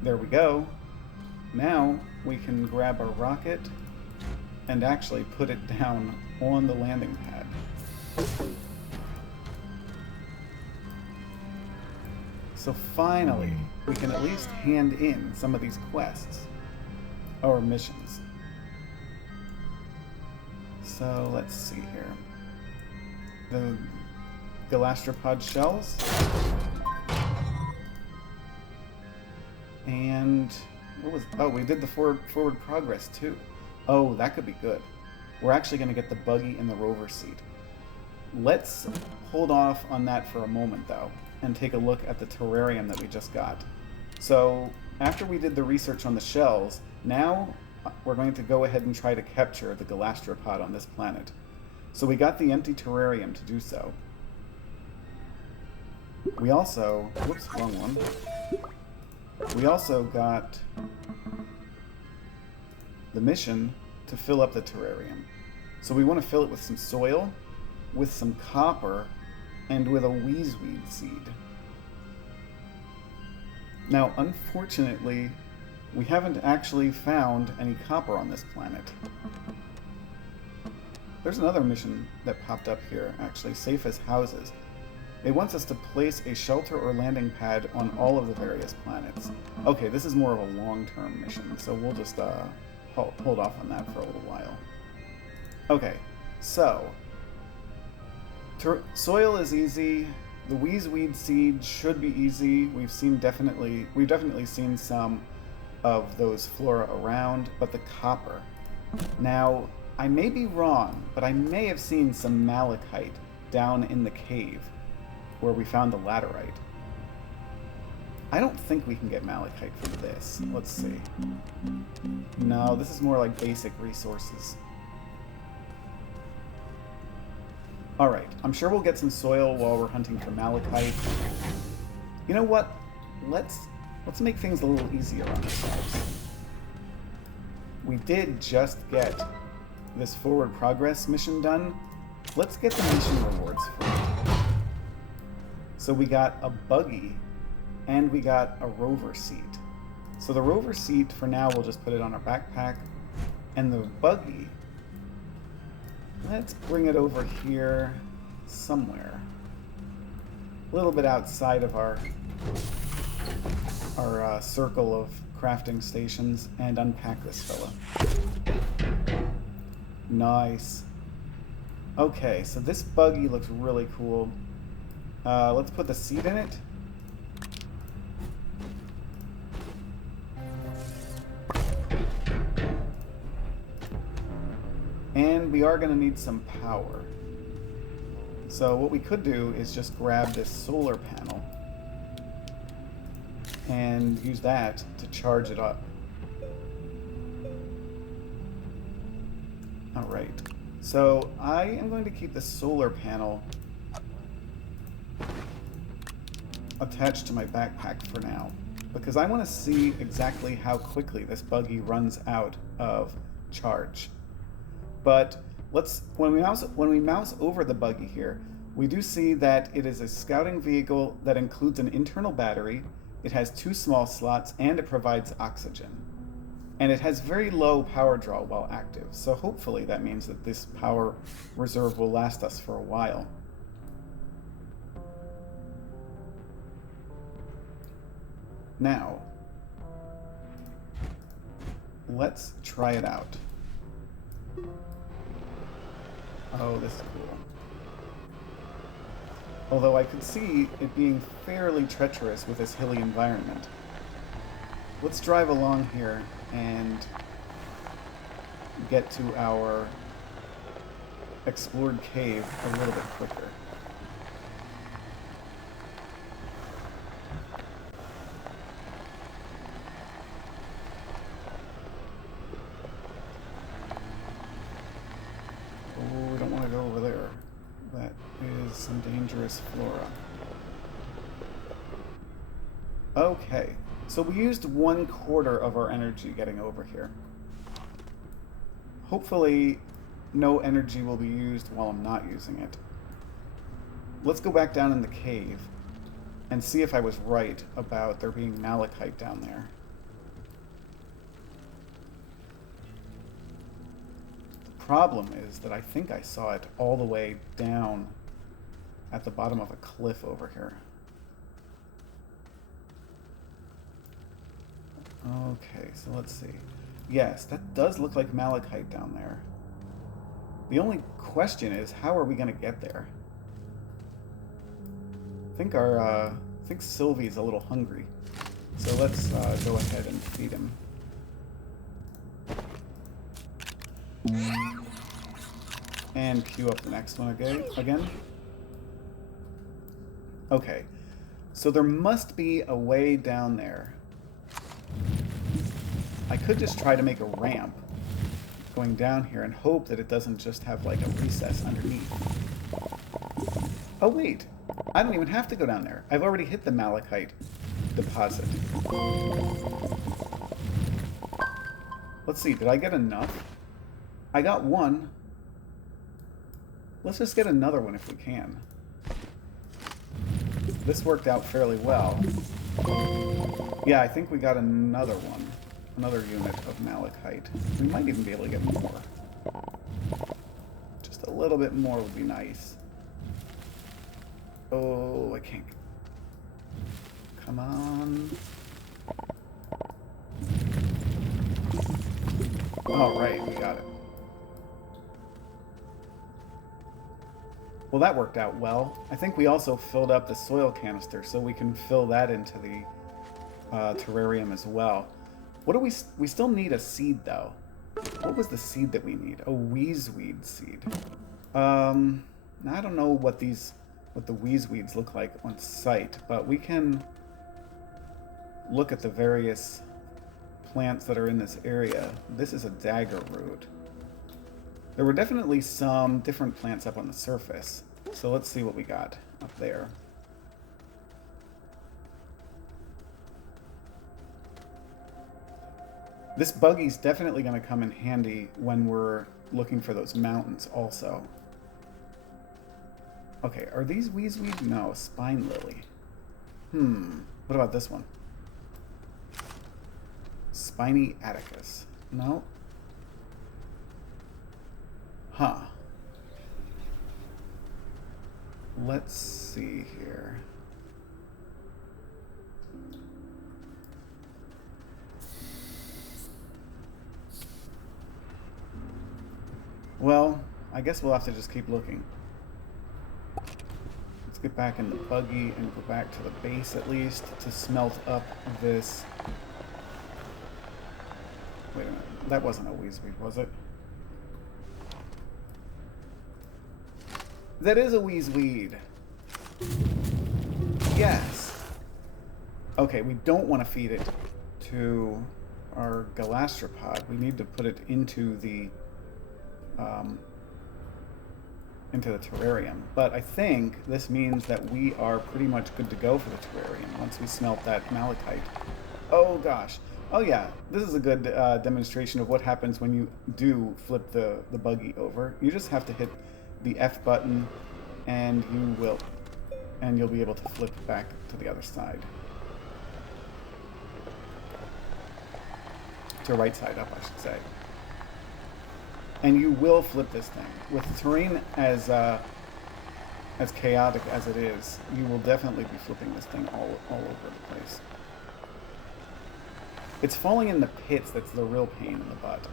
There we go. Now we can grab our rocket and actually put it down on the landing pad. So finally, we can at least hand in some of these quests, or missions. So let's see here. The galastropod shells. And what was, oh, we did the forward progress too. Oh, that could be good. We're actually going to get the buggy and the rover seat. Let's hold off on that for a moment though, and take a look at the terrarium that we just got. So after we did the research on the shells, now we're going to go ahead and try to capture the galastropod on this planet. So we got the empty terrarium to do so. We also, whoops, wrong one. We also got the mission to fill up the terrarium. So we want to fill it with some soil, with some copper, and with a weed seed. Now, unfortunately, we haven't actually found any copper on this planet. There's another mission that popped up here, actually, safe as houses. It wants us to place a shelter or landing pad on all of the various planets. Okay, this is more of a long-term mission, so we'll just hold off on that for a little while. Okay, so soil is easy. The weed seed should be easy. We've definitely seen some of those flora around, but the copper. Now, I may be wrong, but I may have seen some malachite down in the cave where we found the laterite. I don't think we can get malachite from this. Let's see. No, this is more like basic resources. Alright, I'm sure we'll get some soil while we're hunting for malachite. You know what? Let's make things a little easier on ourselves. We did just get this forward progress mission done. Let's get the mission rewards for it. So we got a buggy and we got a rover seat. So the rover seat, for now, we'll just put it on our backpack. And the buggy, let's bring it over here somewhere. A little bit outside of our circle of crafting stations, and unpack this fella. Nice. Okay, so this buggy looks really cool. Let's put the seat in it. And we are going to need some power. So what we could do is just grab this solar panel and use that to charge it up. Alright, so I am going to keep the solar panel attached to my backpack for now, because I want to see exactly how quickly this buggy runs out of charge. But when we mouse over the buggy here, we do see that it is a scouting vehicle that includes an internal battery, it has 2 small slots, and it provides oxygen. And it has very low power draw while active, so hopefully that means that this power reserve will last us for a while. Now, let's try it out. Oh, this is cool. Although I could see it being fairly treacherous with this hilly environment. Let's drive along here and get to our explored cave a little bit quicker. Oh, we don't want to go over there. That is some dangerous flora. Okay, so we used 1/4 of our energy getting over here. Hopefully no energy will be used while I'm not using it. Let's go back down in the cave and see if I was right about there being malachite down there. The problem is that I think I saw it all the way down at the bottom of a cliff over here. Okay, so let's see. Yes, that does look like malachite down there. The only question is, how are we going to get there? I think Sylvie's a little hungry, so let's go ahead and feed him. And queue up the next one again. Okay, so there must be a way down there. I could just try to make a ramp going down here and hope that it doesn't just have like a recess underneath. Oh wait, I don't even have to go down there. I've already hit the malachite deposit. Let's see, did I get enough? I got one. Let's just get another one if we can. This worked out fairly well. Yeah, I think we got another one. Another unit of malachite. We might even be able to get more. Just a little bit more would be nice. Oh, I can't. Come on. Alright, we got it. Well, that worked out well. I think we also filled up the soil canister, so we can fill that into the terrarium as well. What do we still need a seed, though. What was the seed that we need? A wheezeweed seed. I don't know what the wheezeweeds look like on site, but we can look at the various plants that are in this area. This is a dagger root. There were definitely some different plants up on the surface, so let's see what we got up there. This buggy's definitely going to come in handy when we're looking for those mountains also. Okay, are these wheezeweed? No, spine lily. What about this one? Spiny Atticus. No. Huh. Let's see here. Well, I guess we'll have to just keep looking. Let's get back in the buggy and go back to the base at least to smelt up this. Wait a minute. That wasn't a wheezeweed, was it? That is a wheezeweed. Yes. Okay, we don't want to feed it to our galastropod. We need to put it into the terrarium. But I think this means that we are pretty much good to go for the terrarium once we smelt that malachite. Oh gosh. Oh yeah, this is a good demonstration of what happens when you do flip the buggy over. You just have to hit the F button and you'll be able to flip back to the other side. To right side up, I should say. And you will flip this thing. With the terrain as chaotic as it is, you will definitely be flipping this thing all over the place. It's falling in the pits that's the real pain in the butt.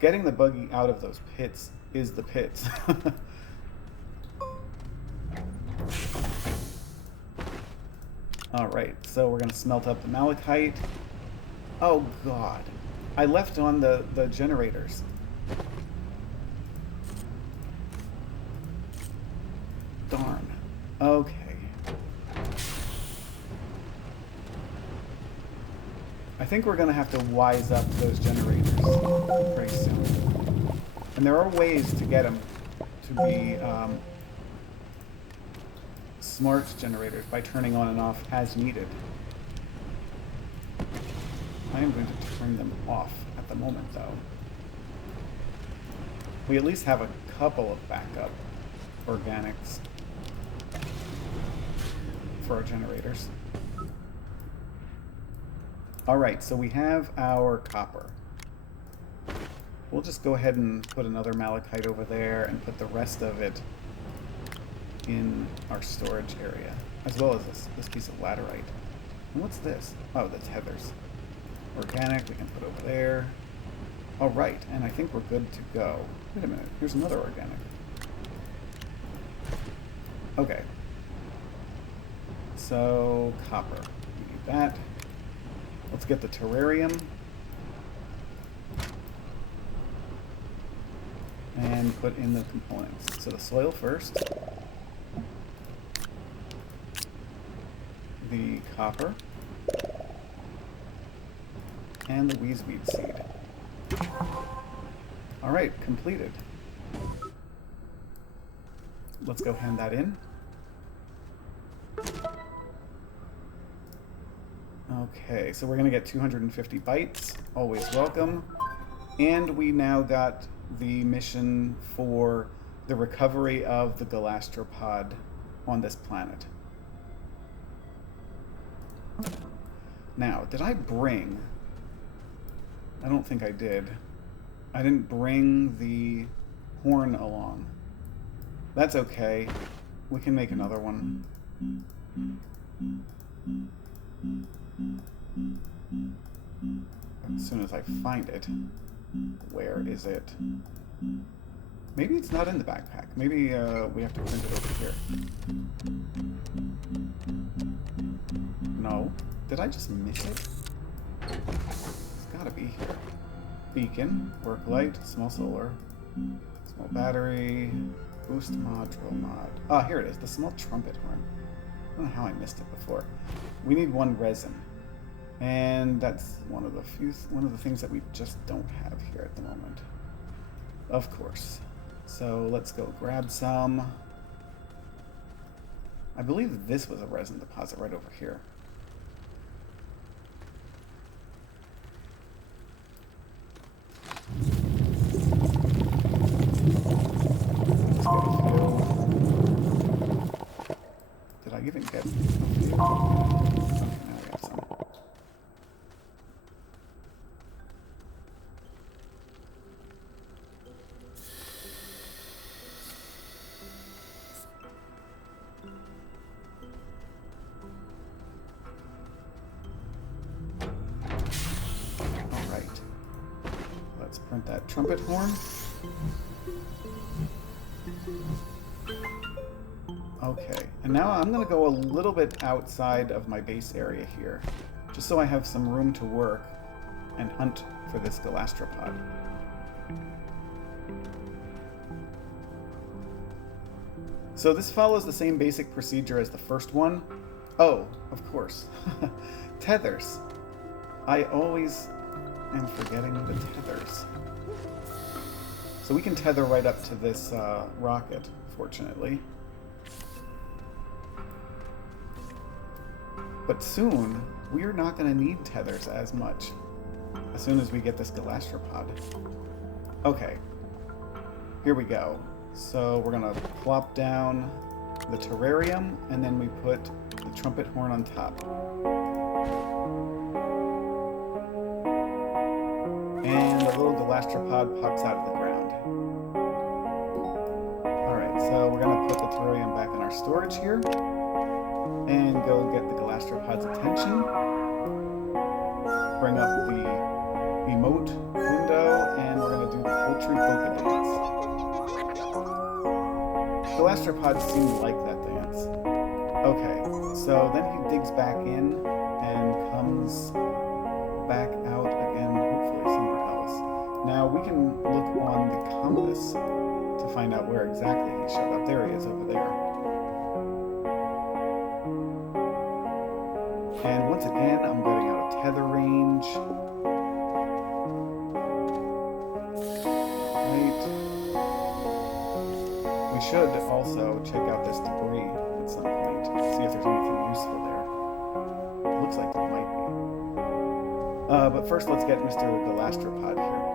Getting the buggy out of those pits is the pits. Alright, so we're going to smelt up the malachite. Oh god. I left on the generators. Darn. Okay. I think we're going to have to wise up those generators pretty soon. And there are ways to get them to be smart generators by turning on and off as needed. I am going to turn them off at the moment, though. we at least have a couple of backup organics for our generators. Alright, so we have our copper. We'll just go ahead and put another malachite over there and put the rest of it in our storage area, as well as this piece of laterite. And what's this? Oh, the tethers. Organic, we can put over there. Alright, and I think we're good to go. Wait a minute, here's another organic. Okay. So, copper. We need that. Let's get the terrarium. And put in the components. So the soil first. The copper. And the weed seed. Alright, completed. Let's go hand that in. Okay, so we're going to get 250 bytes. Always welcome. And we now got the mission for the recovery of the galastropod on this planet. Now, did I bring... I don't think I did. I didn't bring the horn along. That's okay. We can make another one. As soon as I find it. Where is it? Maybe it's not in the backpack. Maybe we have to print it over here. No. Did I just miss it? It's gotta be here. Beacon, work light, small solar, small battery, boost mod, drill mod. Ah, here it is, the small trumpet horn. I don't know how I missed it before. We need one resin. And that's one of the things that we just don't have here at the moment. Of course. So let's go grab some. I believe this was a resin deposit right over here. Did I even get... Okay, now we have some. Alright. Let's print that trumpet horn. Okay, and now I'm going to go a little bit outside of my base area here, just so I have some room to work and hunt for this galastropod. So this follows the same basic procedure as the first one. Oh, of course. Tethers. I always am forgetting the tethers. So we can tether right up to this rocket, fortunately. But soon, we're not going to need tethers as much, as soon as we get this galastropod. Okay, here we go. So we're going to plop down the terrarium, and then we put the trumpet horn on top. And a little galastropod pops out of the ground. Alright, so we're going to put the terrarium back in our storage here. And go get the galastropod's attention. Bring up the emote window, and we're going to do the poultry polka dance. Galastropods seem to like that dance. Okay, so then he digs back in and comes back out again, hopefully somewhere else. Now we can look on the compass to find out where exactly he showed up. There he is over there. And once again, I'm getting out of tether range. Right. We should also check out this debris at some point, see if there's anything useful there. It looks like there might be. But first, let's get Mr. Galastropod here.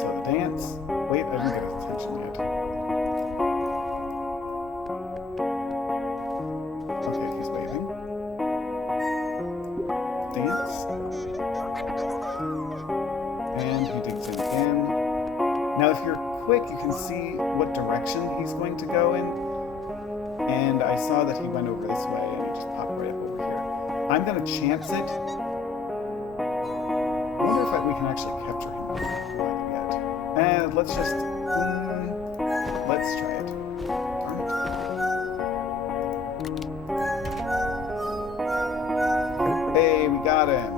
So the dance. Wait, I didn't get his attention yet. Okay, he's waving. Dance. And he digs in again. Now, if you're quick, you can see what direction he's going to go in. And I saw that he went over this way, and he just popped right up over here. I'm going to chance it. I wonder if we can actually capture him yet. And let's just... let's try it. Darn it. Hey, we got him.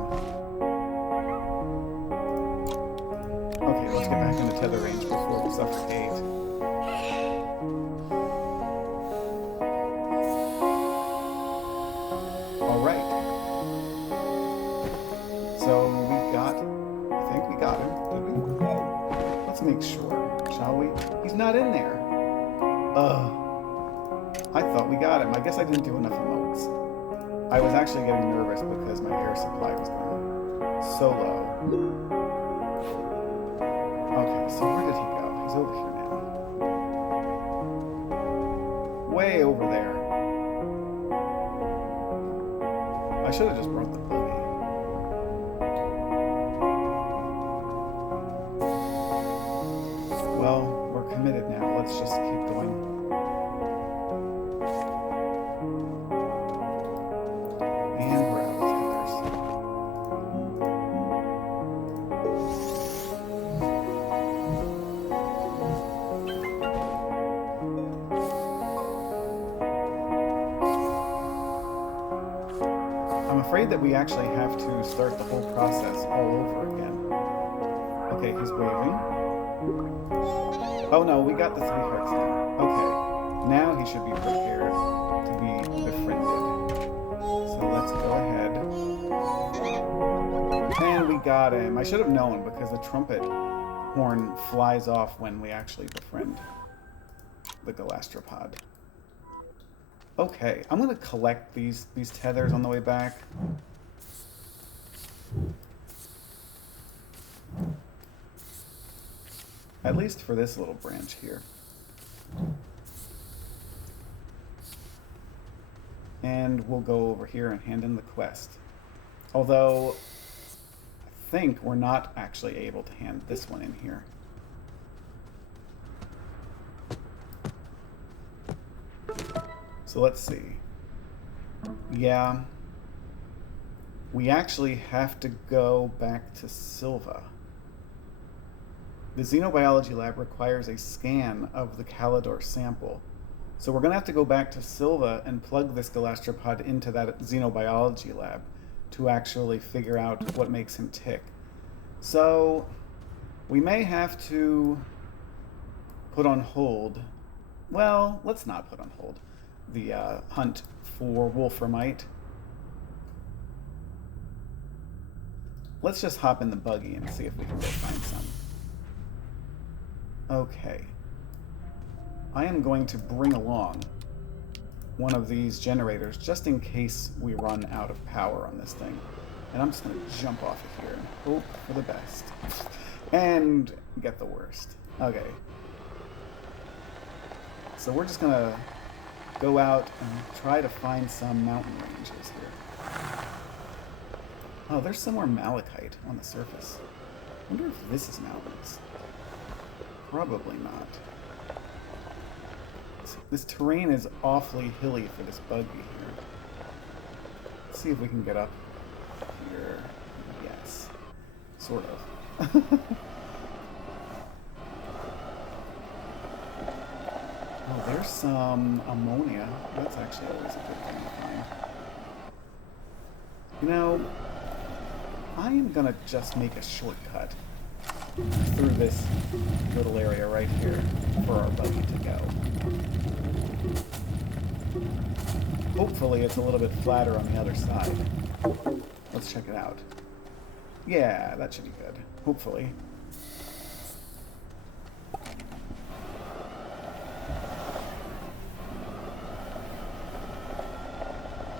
Okay, let's get back into tether range before we suffocate. Alright. So we got... I think we got him, did we? Let's make sure, shall we? He's not in there. I thought we got him. I guess I didn't do enough emotes. I was actually getting nervous because my air supply was going so low. Okay, so where did he go? He's over here now. Way over there. I should have just brought the buggy. Well, we're committed now. Let's just keep going. And we're out of tethers. I'm afraid that we actually have to start the whole process all over again. Okay, he's waving. Oh no, we got the 3 hearts now. Okay, now he should be prepared to be befriended. So let's go ahead. And we got him. I should have known because the trumpet horn flies off when we actually befriend the galastropod. Okay, I'm gonna collect these tethers on the way back. At least for this little branch here. And we'll go over here and hand in the quest. Although, I think we're not actually able to hand this one in here. So let's see. Yeah. We actually have to go back to Silva. The xenobiology lab requires a scan of the Calidor sample. So we're going to have to go back to Silva and plug this galastropod into that xenobiology lab to actually figure out what makes him tick. So we may have to put on hold. Well, let's not put on hold the hunt for wolframite. Let's just hop in the buggy and see if we can go find some. Okay. I am going to bring along one of these generators just in case we run out of power on this thing. And I'm just going to jump off of here and hope for the best. And get the worst. Okay. So we're just going to go out and try to find some mountain ranges here. Oh, there's some more malachite on the surface. I wonder if this is mountains. Probably not. This terrain is awfully hilly for this buggy here. Let's see if we can get up here. Yes. Sort of. Oh, there's some ammonia. That's actually always a good thing to find. You know, I am gonna just make a shortcut through this little area right here for our buggy to go. Hopefully it's a little bit flatter on the other side. Let's check it out. Yeah, that should be good. Hopefully.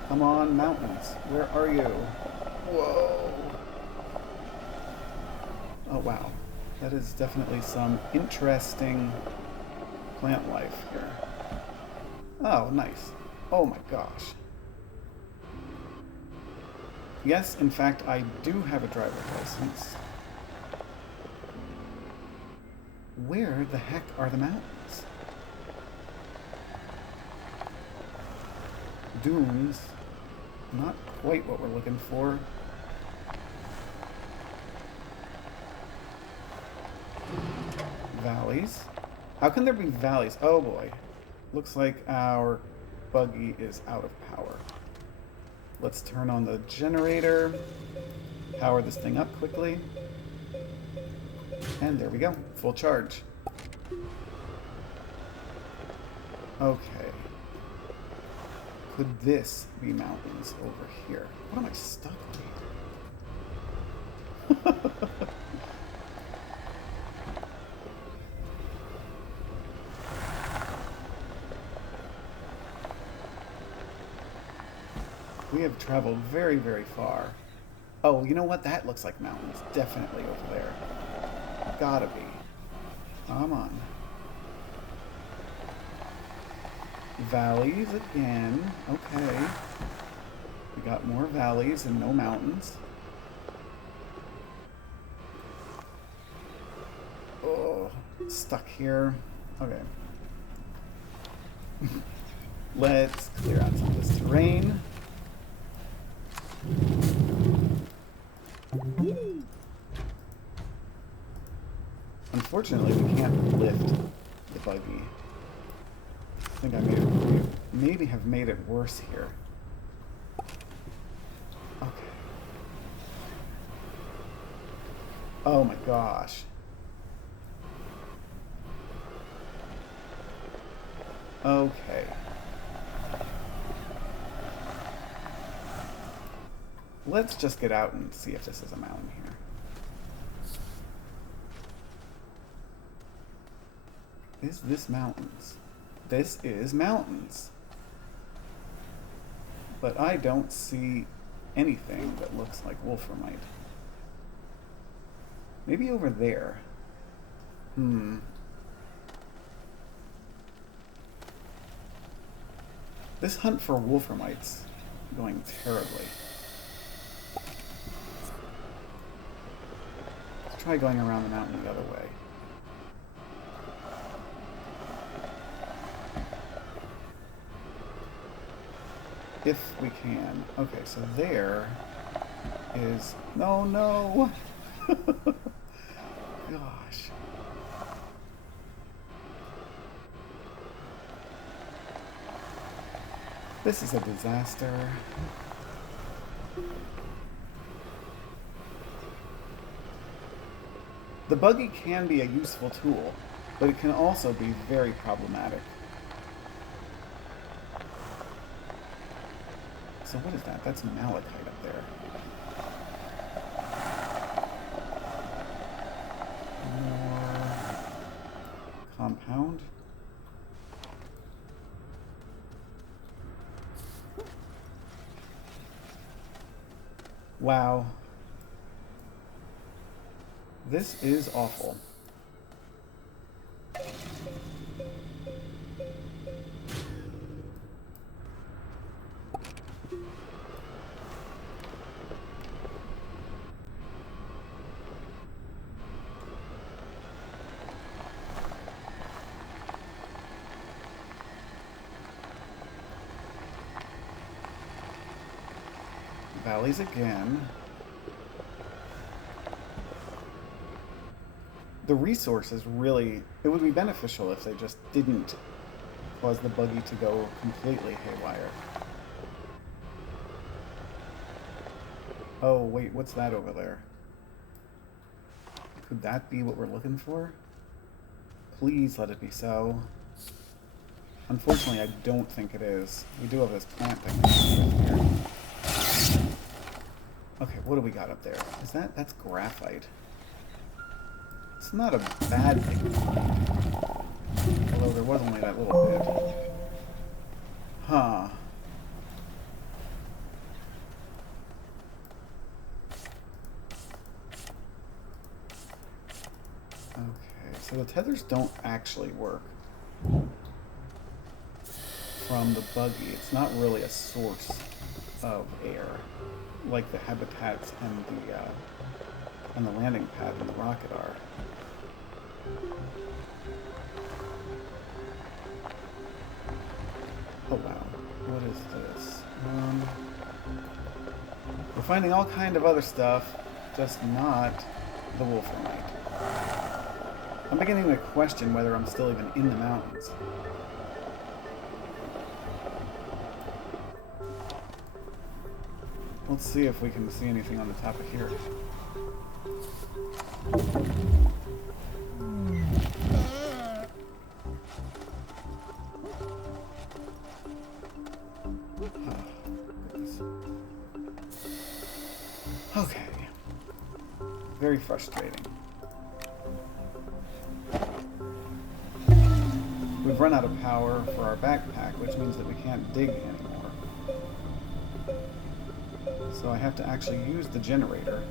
Come on, mountains. Where are you? Whoa. Oh, wow. That is definitely some interesting plant life here. Oh, nice. Oh my gosh. Yes, in fact, I do have a driver's license. Where the heck are the mountains? Dunes. Not quite what we're looking for. Valleys. How can there be valleys? Oh boy. Looks like our buggy is out of power. Let's turn on the generator. Power this thing up quickly. And there we go. Full charge. Okay. Could this be mountains over here? What am I stuck with? We have traveled very, very far. Oh, you know what? That looks like mountains. Definitely over there. Gotta be. Come on. Valleys again. Okay. We got more valleys and no mountains. Oh, stuck here. Okay. Let's clear out some of this terrain. Unfortunately, we can't lift the buggy. I think we maybe have made it worse here. Okay. Oh my gosh. Okay. Let's just get out and see if this is a mountain here. Is this mountains? This is mountains. But I don't see anything that looks like wolframite. Maybe over there. This hunt for wolframite's going terribly. Let's try going around the mountain the other way. If we can. Okay, so there is... No! Gosh. This is a disaster. The buggy can be a useful tool, but it can also be very problematic. So what is that? That's malachite up there. More compound. Wow. This is awful. Valleys again. The resources really... It would be beneficial if they just didn't cause the buggy to go completely haywire. Oh, wait, what's that over there? Could that be what we're looking for? Please let it be so. Unfortunately, I don't think it is. We do have this plant thing here. Okay, what do we got up there? Is that's graphite. It's not a bad thing. Although there was only that little bit. Huh. tethers don't actually work from the buggy. It's not really a source of air like the habitats and the landing pad and the rocket are. Oh wow, what is this? We're finding all kind of other stuff, just not the wolframite. I'm beginning to question whether I'm still even in the mountains. Let's see if we can see anything on the top of here. Okay. Very frustrating. We've run out of power for our backpack, which means that we can't dig anymore. So I have to actually use the generator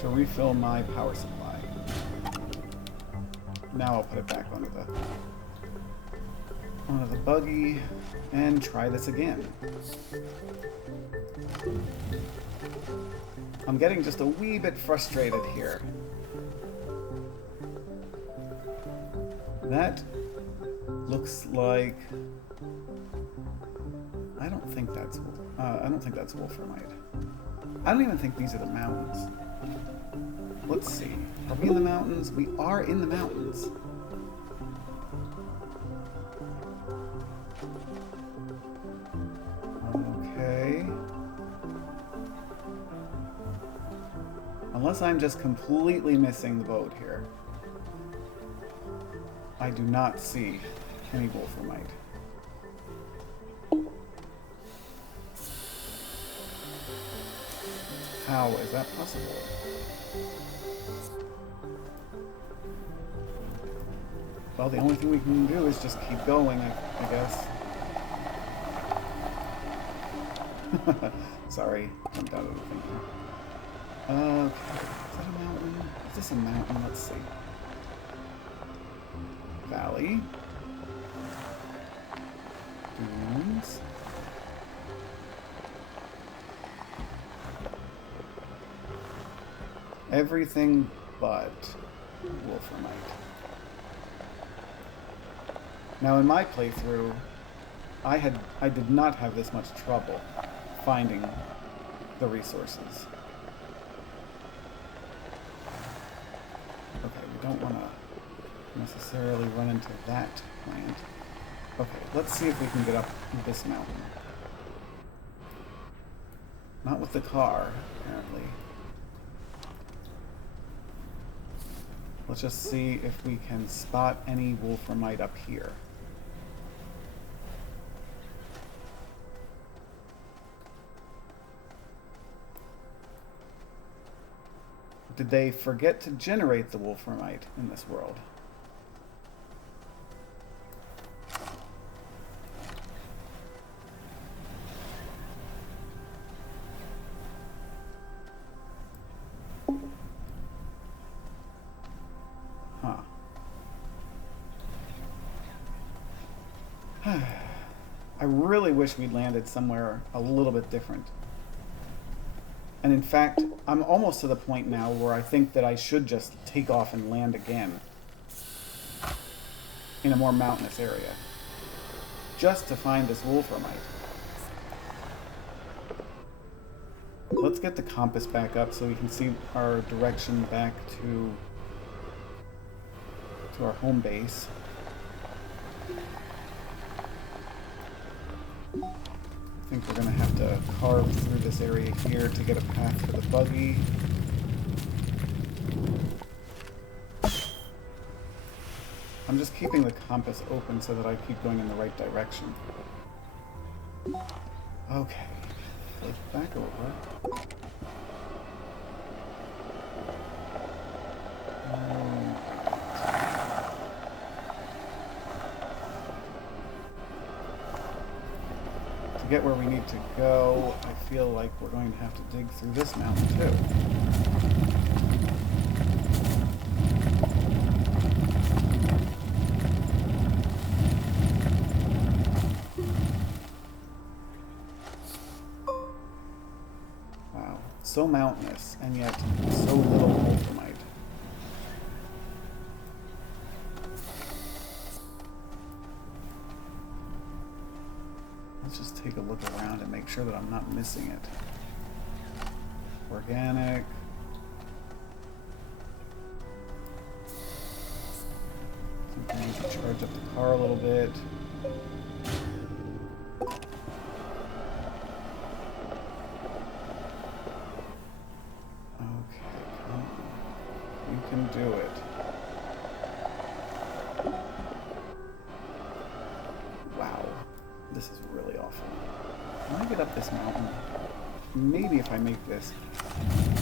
to refill my power supply. Now I'll put it back onto the buggy and try this again. I'm getting just a wee bit frustrated here. That looks like I don't think that's wolframite. I don't even think these are the mountains. Let's see. Are we in the mountains? We are in the mountains. Okay. Unless I'm just completely missing the boat here. I do not see any wolframite. How is that possible? Well, the only thing we can do is just keep going, I guess. Sorry, jumped out of the thing here. Okay, is that a mountain? Is this a mountain? Let's see. Valley. Dunes. Everything but wolframite. Now in my playthrough, I did not have this much trouble finding the resources. Okay, we don't want to necessarily run into that plant. Okay, let's see if we can get up this mountain. Not with the car, apparently. Let's just see if we can spot any wolframite up here. Did they forget to generate the wolframite in this world? I really wish we'd landed somewhere a little bit different. And in fact, I'm almost to the point now where I think that I should just take off and land again in a more mountainous area, just to find this wolframite. Let's get the compass back up so we can see our direction back to our home base. I think we're going to have to carve through this area here to get a path for the buggy. I'm just keeping the compass open so that I keep going in the right direction. Okay, flip back over. To get where we need to go, I feel like we're going to have to dig through this mountain too. so mountainous, and yet so little ultramite. Let's just take a look around and make sure that I'm not missing it. Organic. I need to charge up the car a little bit. Okay, come on. You can do it. Wow. This is really awful. Can I get up this mountain? Maybe if I make this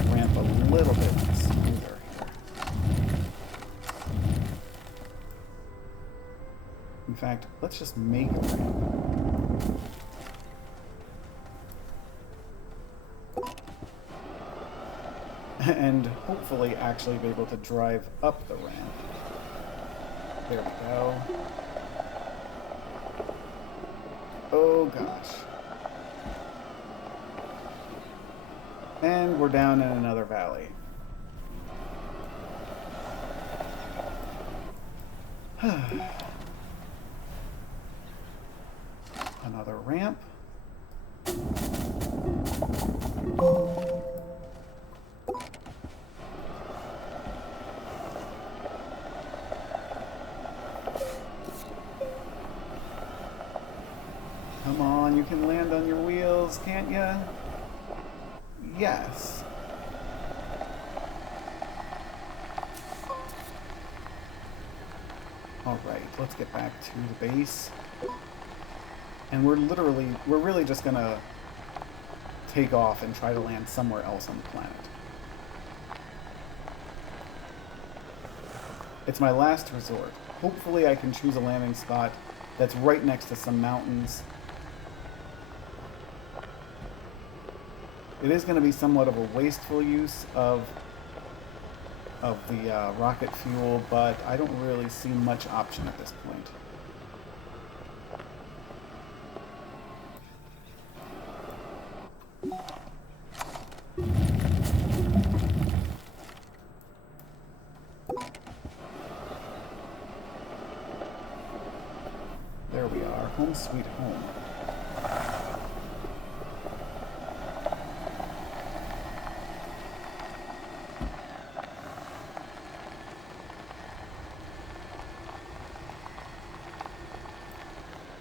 ramp a little bit smoother here. In fact, let's just make a ramp. And hopefully actually be able to drive up the ramp. There we go. Oh gosh. And we're down in another valley. Another ramp. Come on, you can land on your wheels, can't ya? Yes. Alright, let's get back to the base. And we're really just gonna take off and try to land somewhere else on the planet. It's my last resort. Hopefully I can choose a landing spot that's right next to some mountains. It is going to be somewhat of a wasteful use of the rocket fuel, but I don't really see much option at this point. There we are, home sweet home.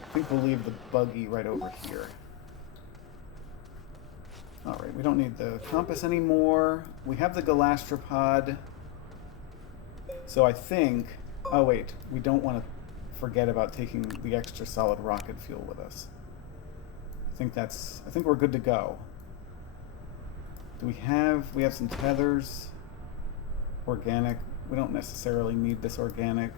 I think we'll leave the buggy right over here. Alright, we don't need the compass anymore. We have the galastropod. So I think... Oh wait, we don't want to forget about taking the extra solid rocket fuel with us. I think we're good to go. Do we have some tethers? Organic. We don't necessarily need this organic.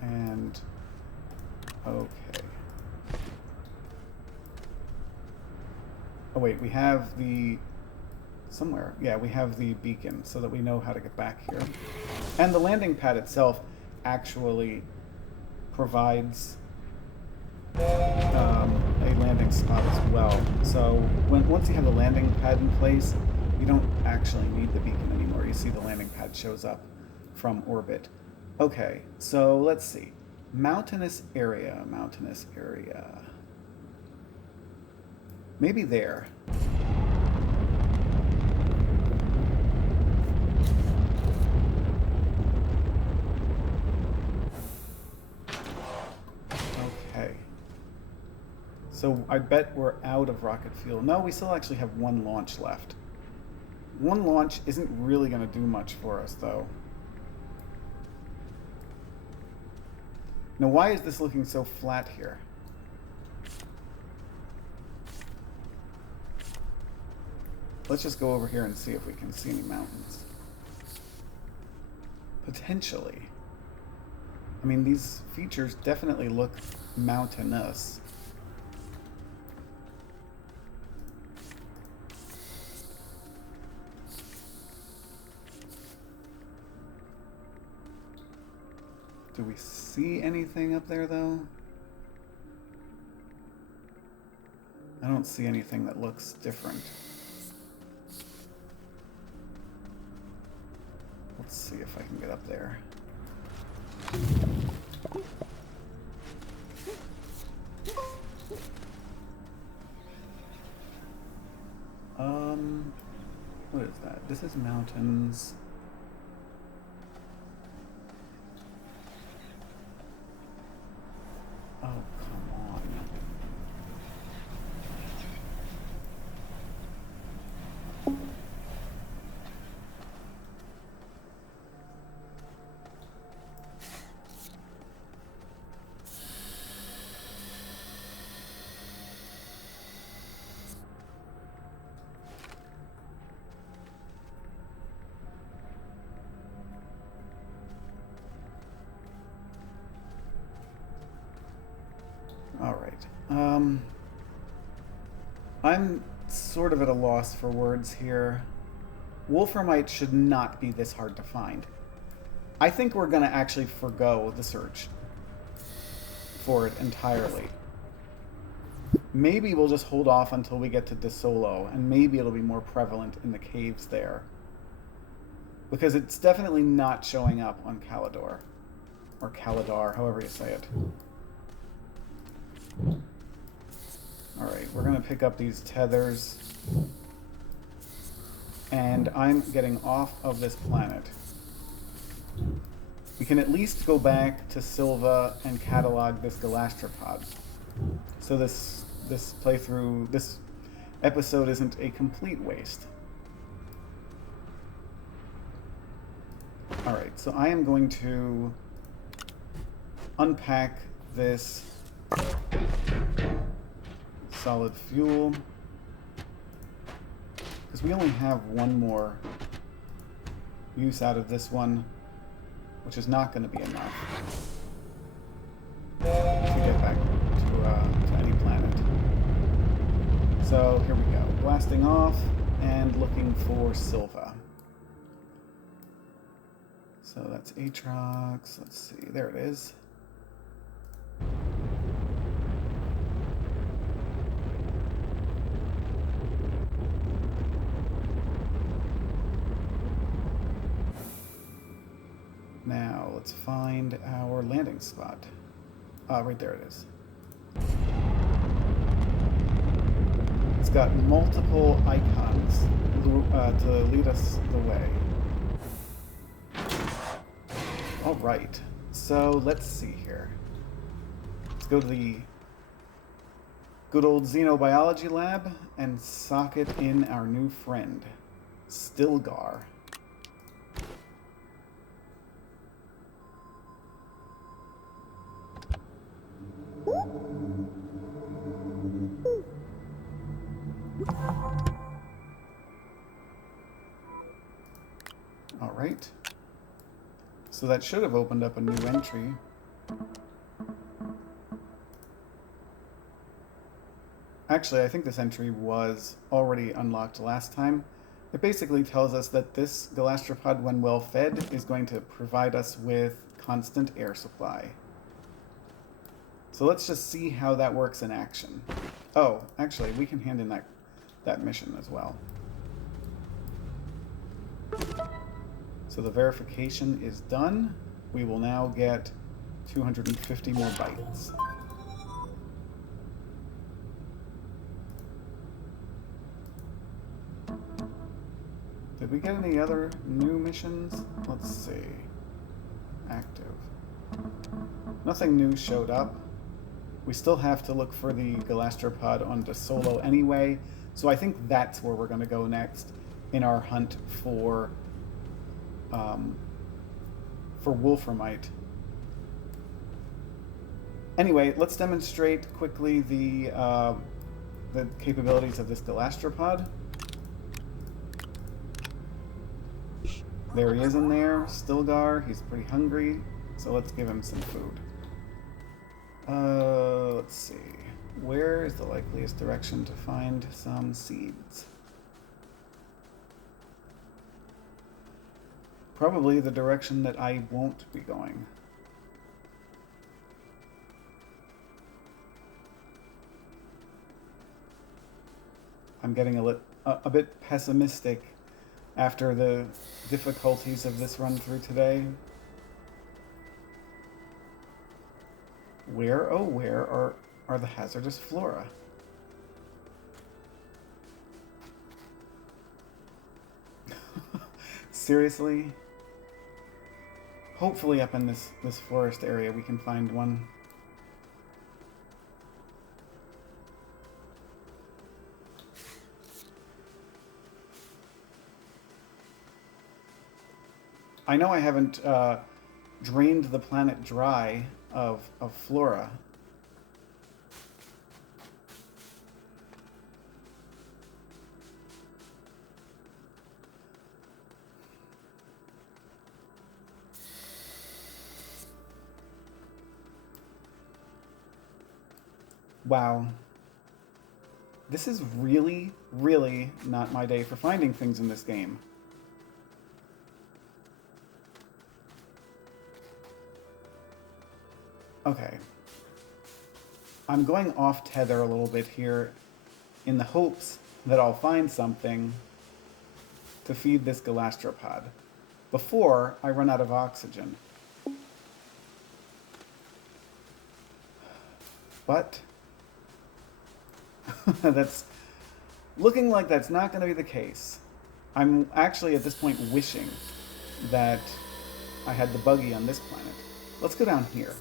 And okay. Oh wait, we have the somewhere. Yeah, we have the beacon so that we know how to get back here. And the landing pad itself actually provides a landing spot as well. So once you have the landing pad in place, you don't actually need the beacon anymore. You see the landing pad shows up from orbit. Okay, so let's see. Mountainous area. Maybe there. Okay. So I bet we're out of rocket fuel. No, we still actually have one launch left. One launch isn't really going to do much for us, though. Now, why is this looking so flat here? Let's just go over here and see if we can see any mountains. Potentially. I mean, these features definitely look mountainous. Do we see anything up there, though? I don't see anything that looks different. Let's see if I can get up there. What is that? This is mountains. Oh, come on. Alright. I'm sort of at a loss for words here. Wolframite should not be this hard to find. I think we're going to actually forgo the search for it entirely. Maybe we'll just hold off until we get to De Solo, and maybe it'll be more prevalent in the caves there. Because it's definitely not showing up on Calidor. Or Calidar, however you say it. Alright, we're going to pick up these tethers. And I'm getting off of this planet. We can at least go back to Silva and catalog this Galastropod. So this playthrough, this episode isn't a complete waste. Alright, so I am going to unpack this solid fuel, because we only have one more use out of this one, which is not going to be enough to get back to any planet. So here we go, blasting off and looking for Silva. So that's Atrox. Let's see, there it is. Now, let's find our landing spot. Right there it is. It's got multiple icons to lead us the way. Alright, so let's see here. Let's go to the good old xenobiology lab and socket in our new friend, Stilgar. Alright. So that should have opened up a new entry. Actually, I think this entry was already unlocked last time. It basically tells us that this Galastropod, when well fed, is going to provide us with constant air supply. So let's just see how that works in action. Oh, actually, we can hand in that mission as well. So the verification is done. We will now get 250 more bytes. Did we get any other new missions? Let's see. Active. Nothing new showed up. We still have to look for the Galastropod on De Solo anyway, so I think that's where we're going to go next in our hunt for Wolframite. Anyway, let's demonstrate quickly the capabilities of this Galastropod. There he is in there, Stilgar. He's pretty hungry, so let's give him some food. Let's see. Where is the likeliest direction to find some seeds? Probably the direction that I won't be going. I'm getting a bit pessimistic after the difficulties of this run through today. Where, oh where are the hazardous flora? Seriously? Hopefully up in this forest area we can find one. I know I haven't drained the planet dry of flora. Wow. This is really, really not my day for finding things in this game. Okay. I'm going off tether a little bit here in the hopes that I'll find something to feed this galastropod before I run out of oxygen. But that's looking like that's not going to be the case. I'm actually at this point wishing that I had the buggy on this planet. Let's go down here.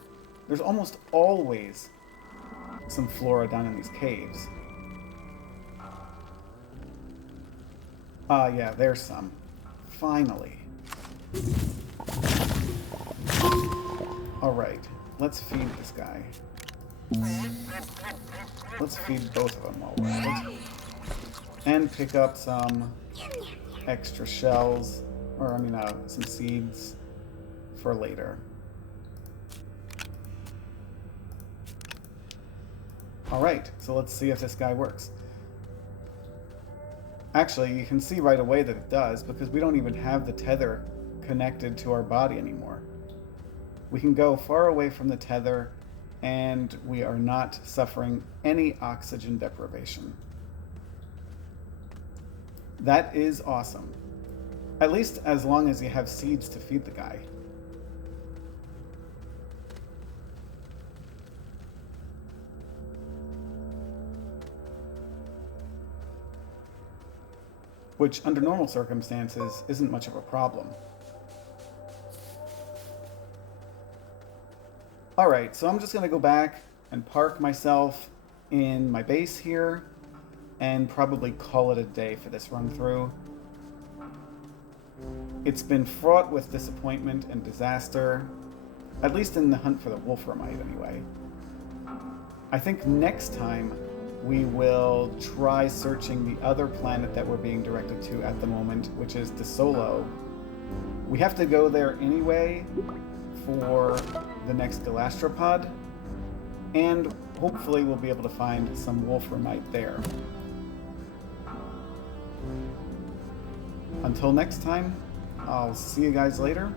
There's almost always some flora down in these caves. Yeah, there's some. Finally. Alright, let's feed this guy. Let's feed both of them while we're at it. And pick up some extra shells, or I mean, some seeds for later. Alright, so let's see if this guy works. Actually, you can see right away that it does, because we don't even have the tether connected to our body anymore. We can go far away from the tether, and we are not suffering any oxygen deprivation. That is awesome. At least as long as you have seeds to feed the guy. Which, under normal circumstances, isn't much of a problem. Alright, so I'm just going to go back and park myself in my base here, and probably call it a day for this run-through. It's been fraught with disappointment and disaster, at least in the hunt for the wolframite anyway. I think next time we will try searching the other planet that we're being directed to at the moment, which is DeSolo. We have to go there anyway for the next galastropod, and hopefully we'll be able to find some wolframite there. Until next time, I'll see you guys later.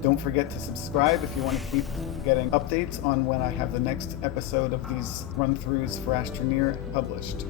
Don't forget to subscribe if you want to keep getting updates on when I have the next episode of these run-throughs for Astroneer published.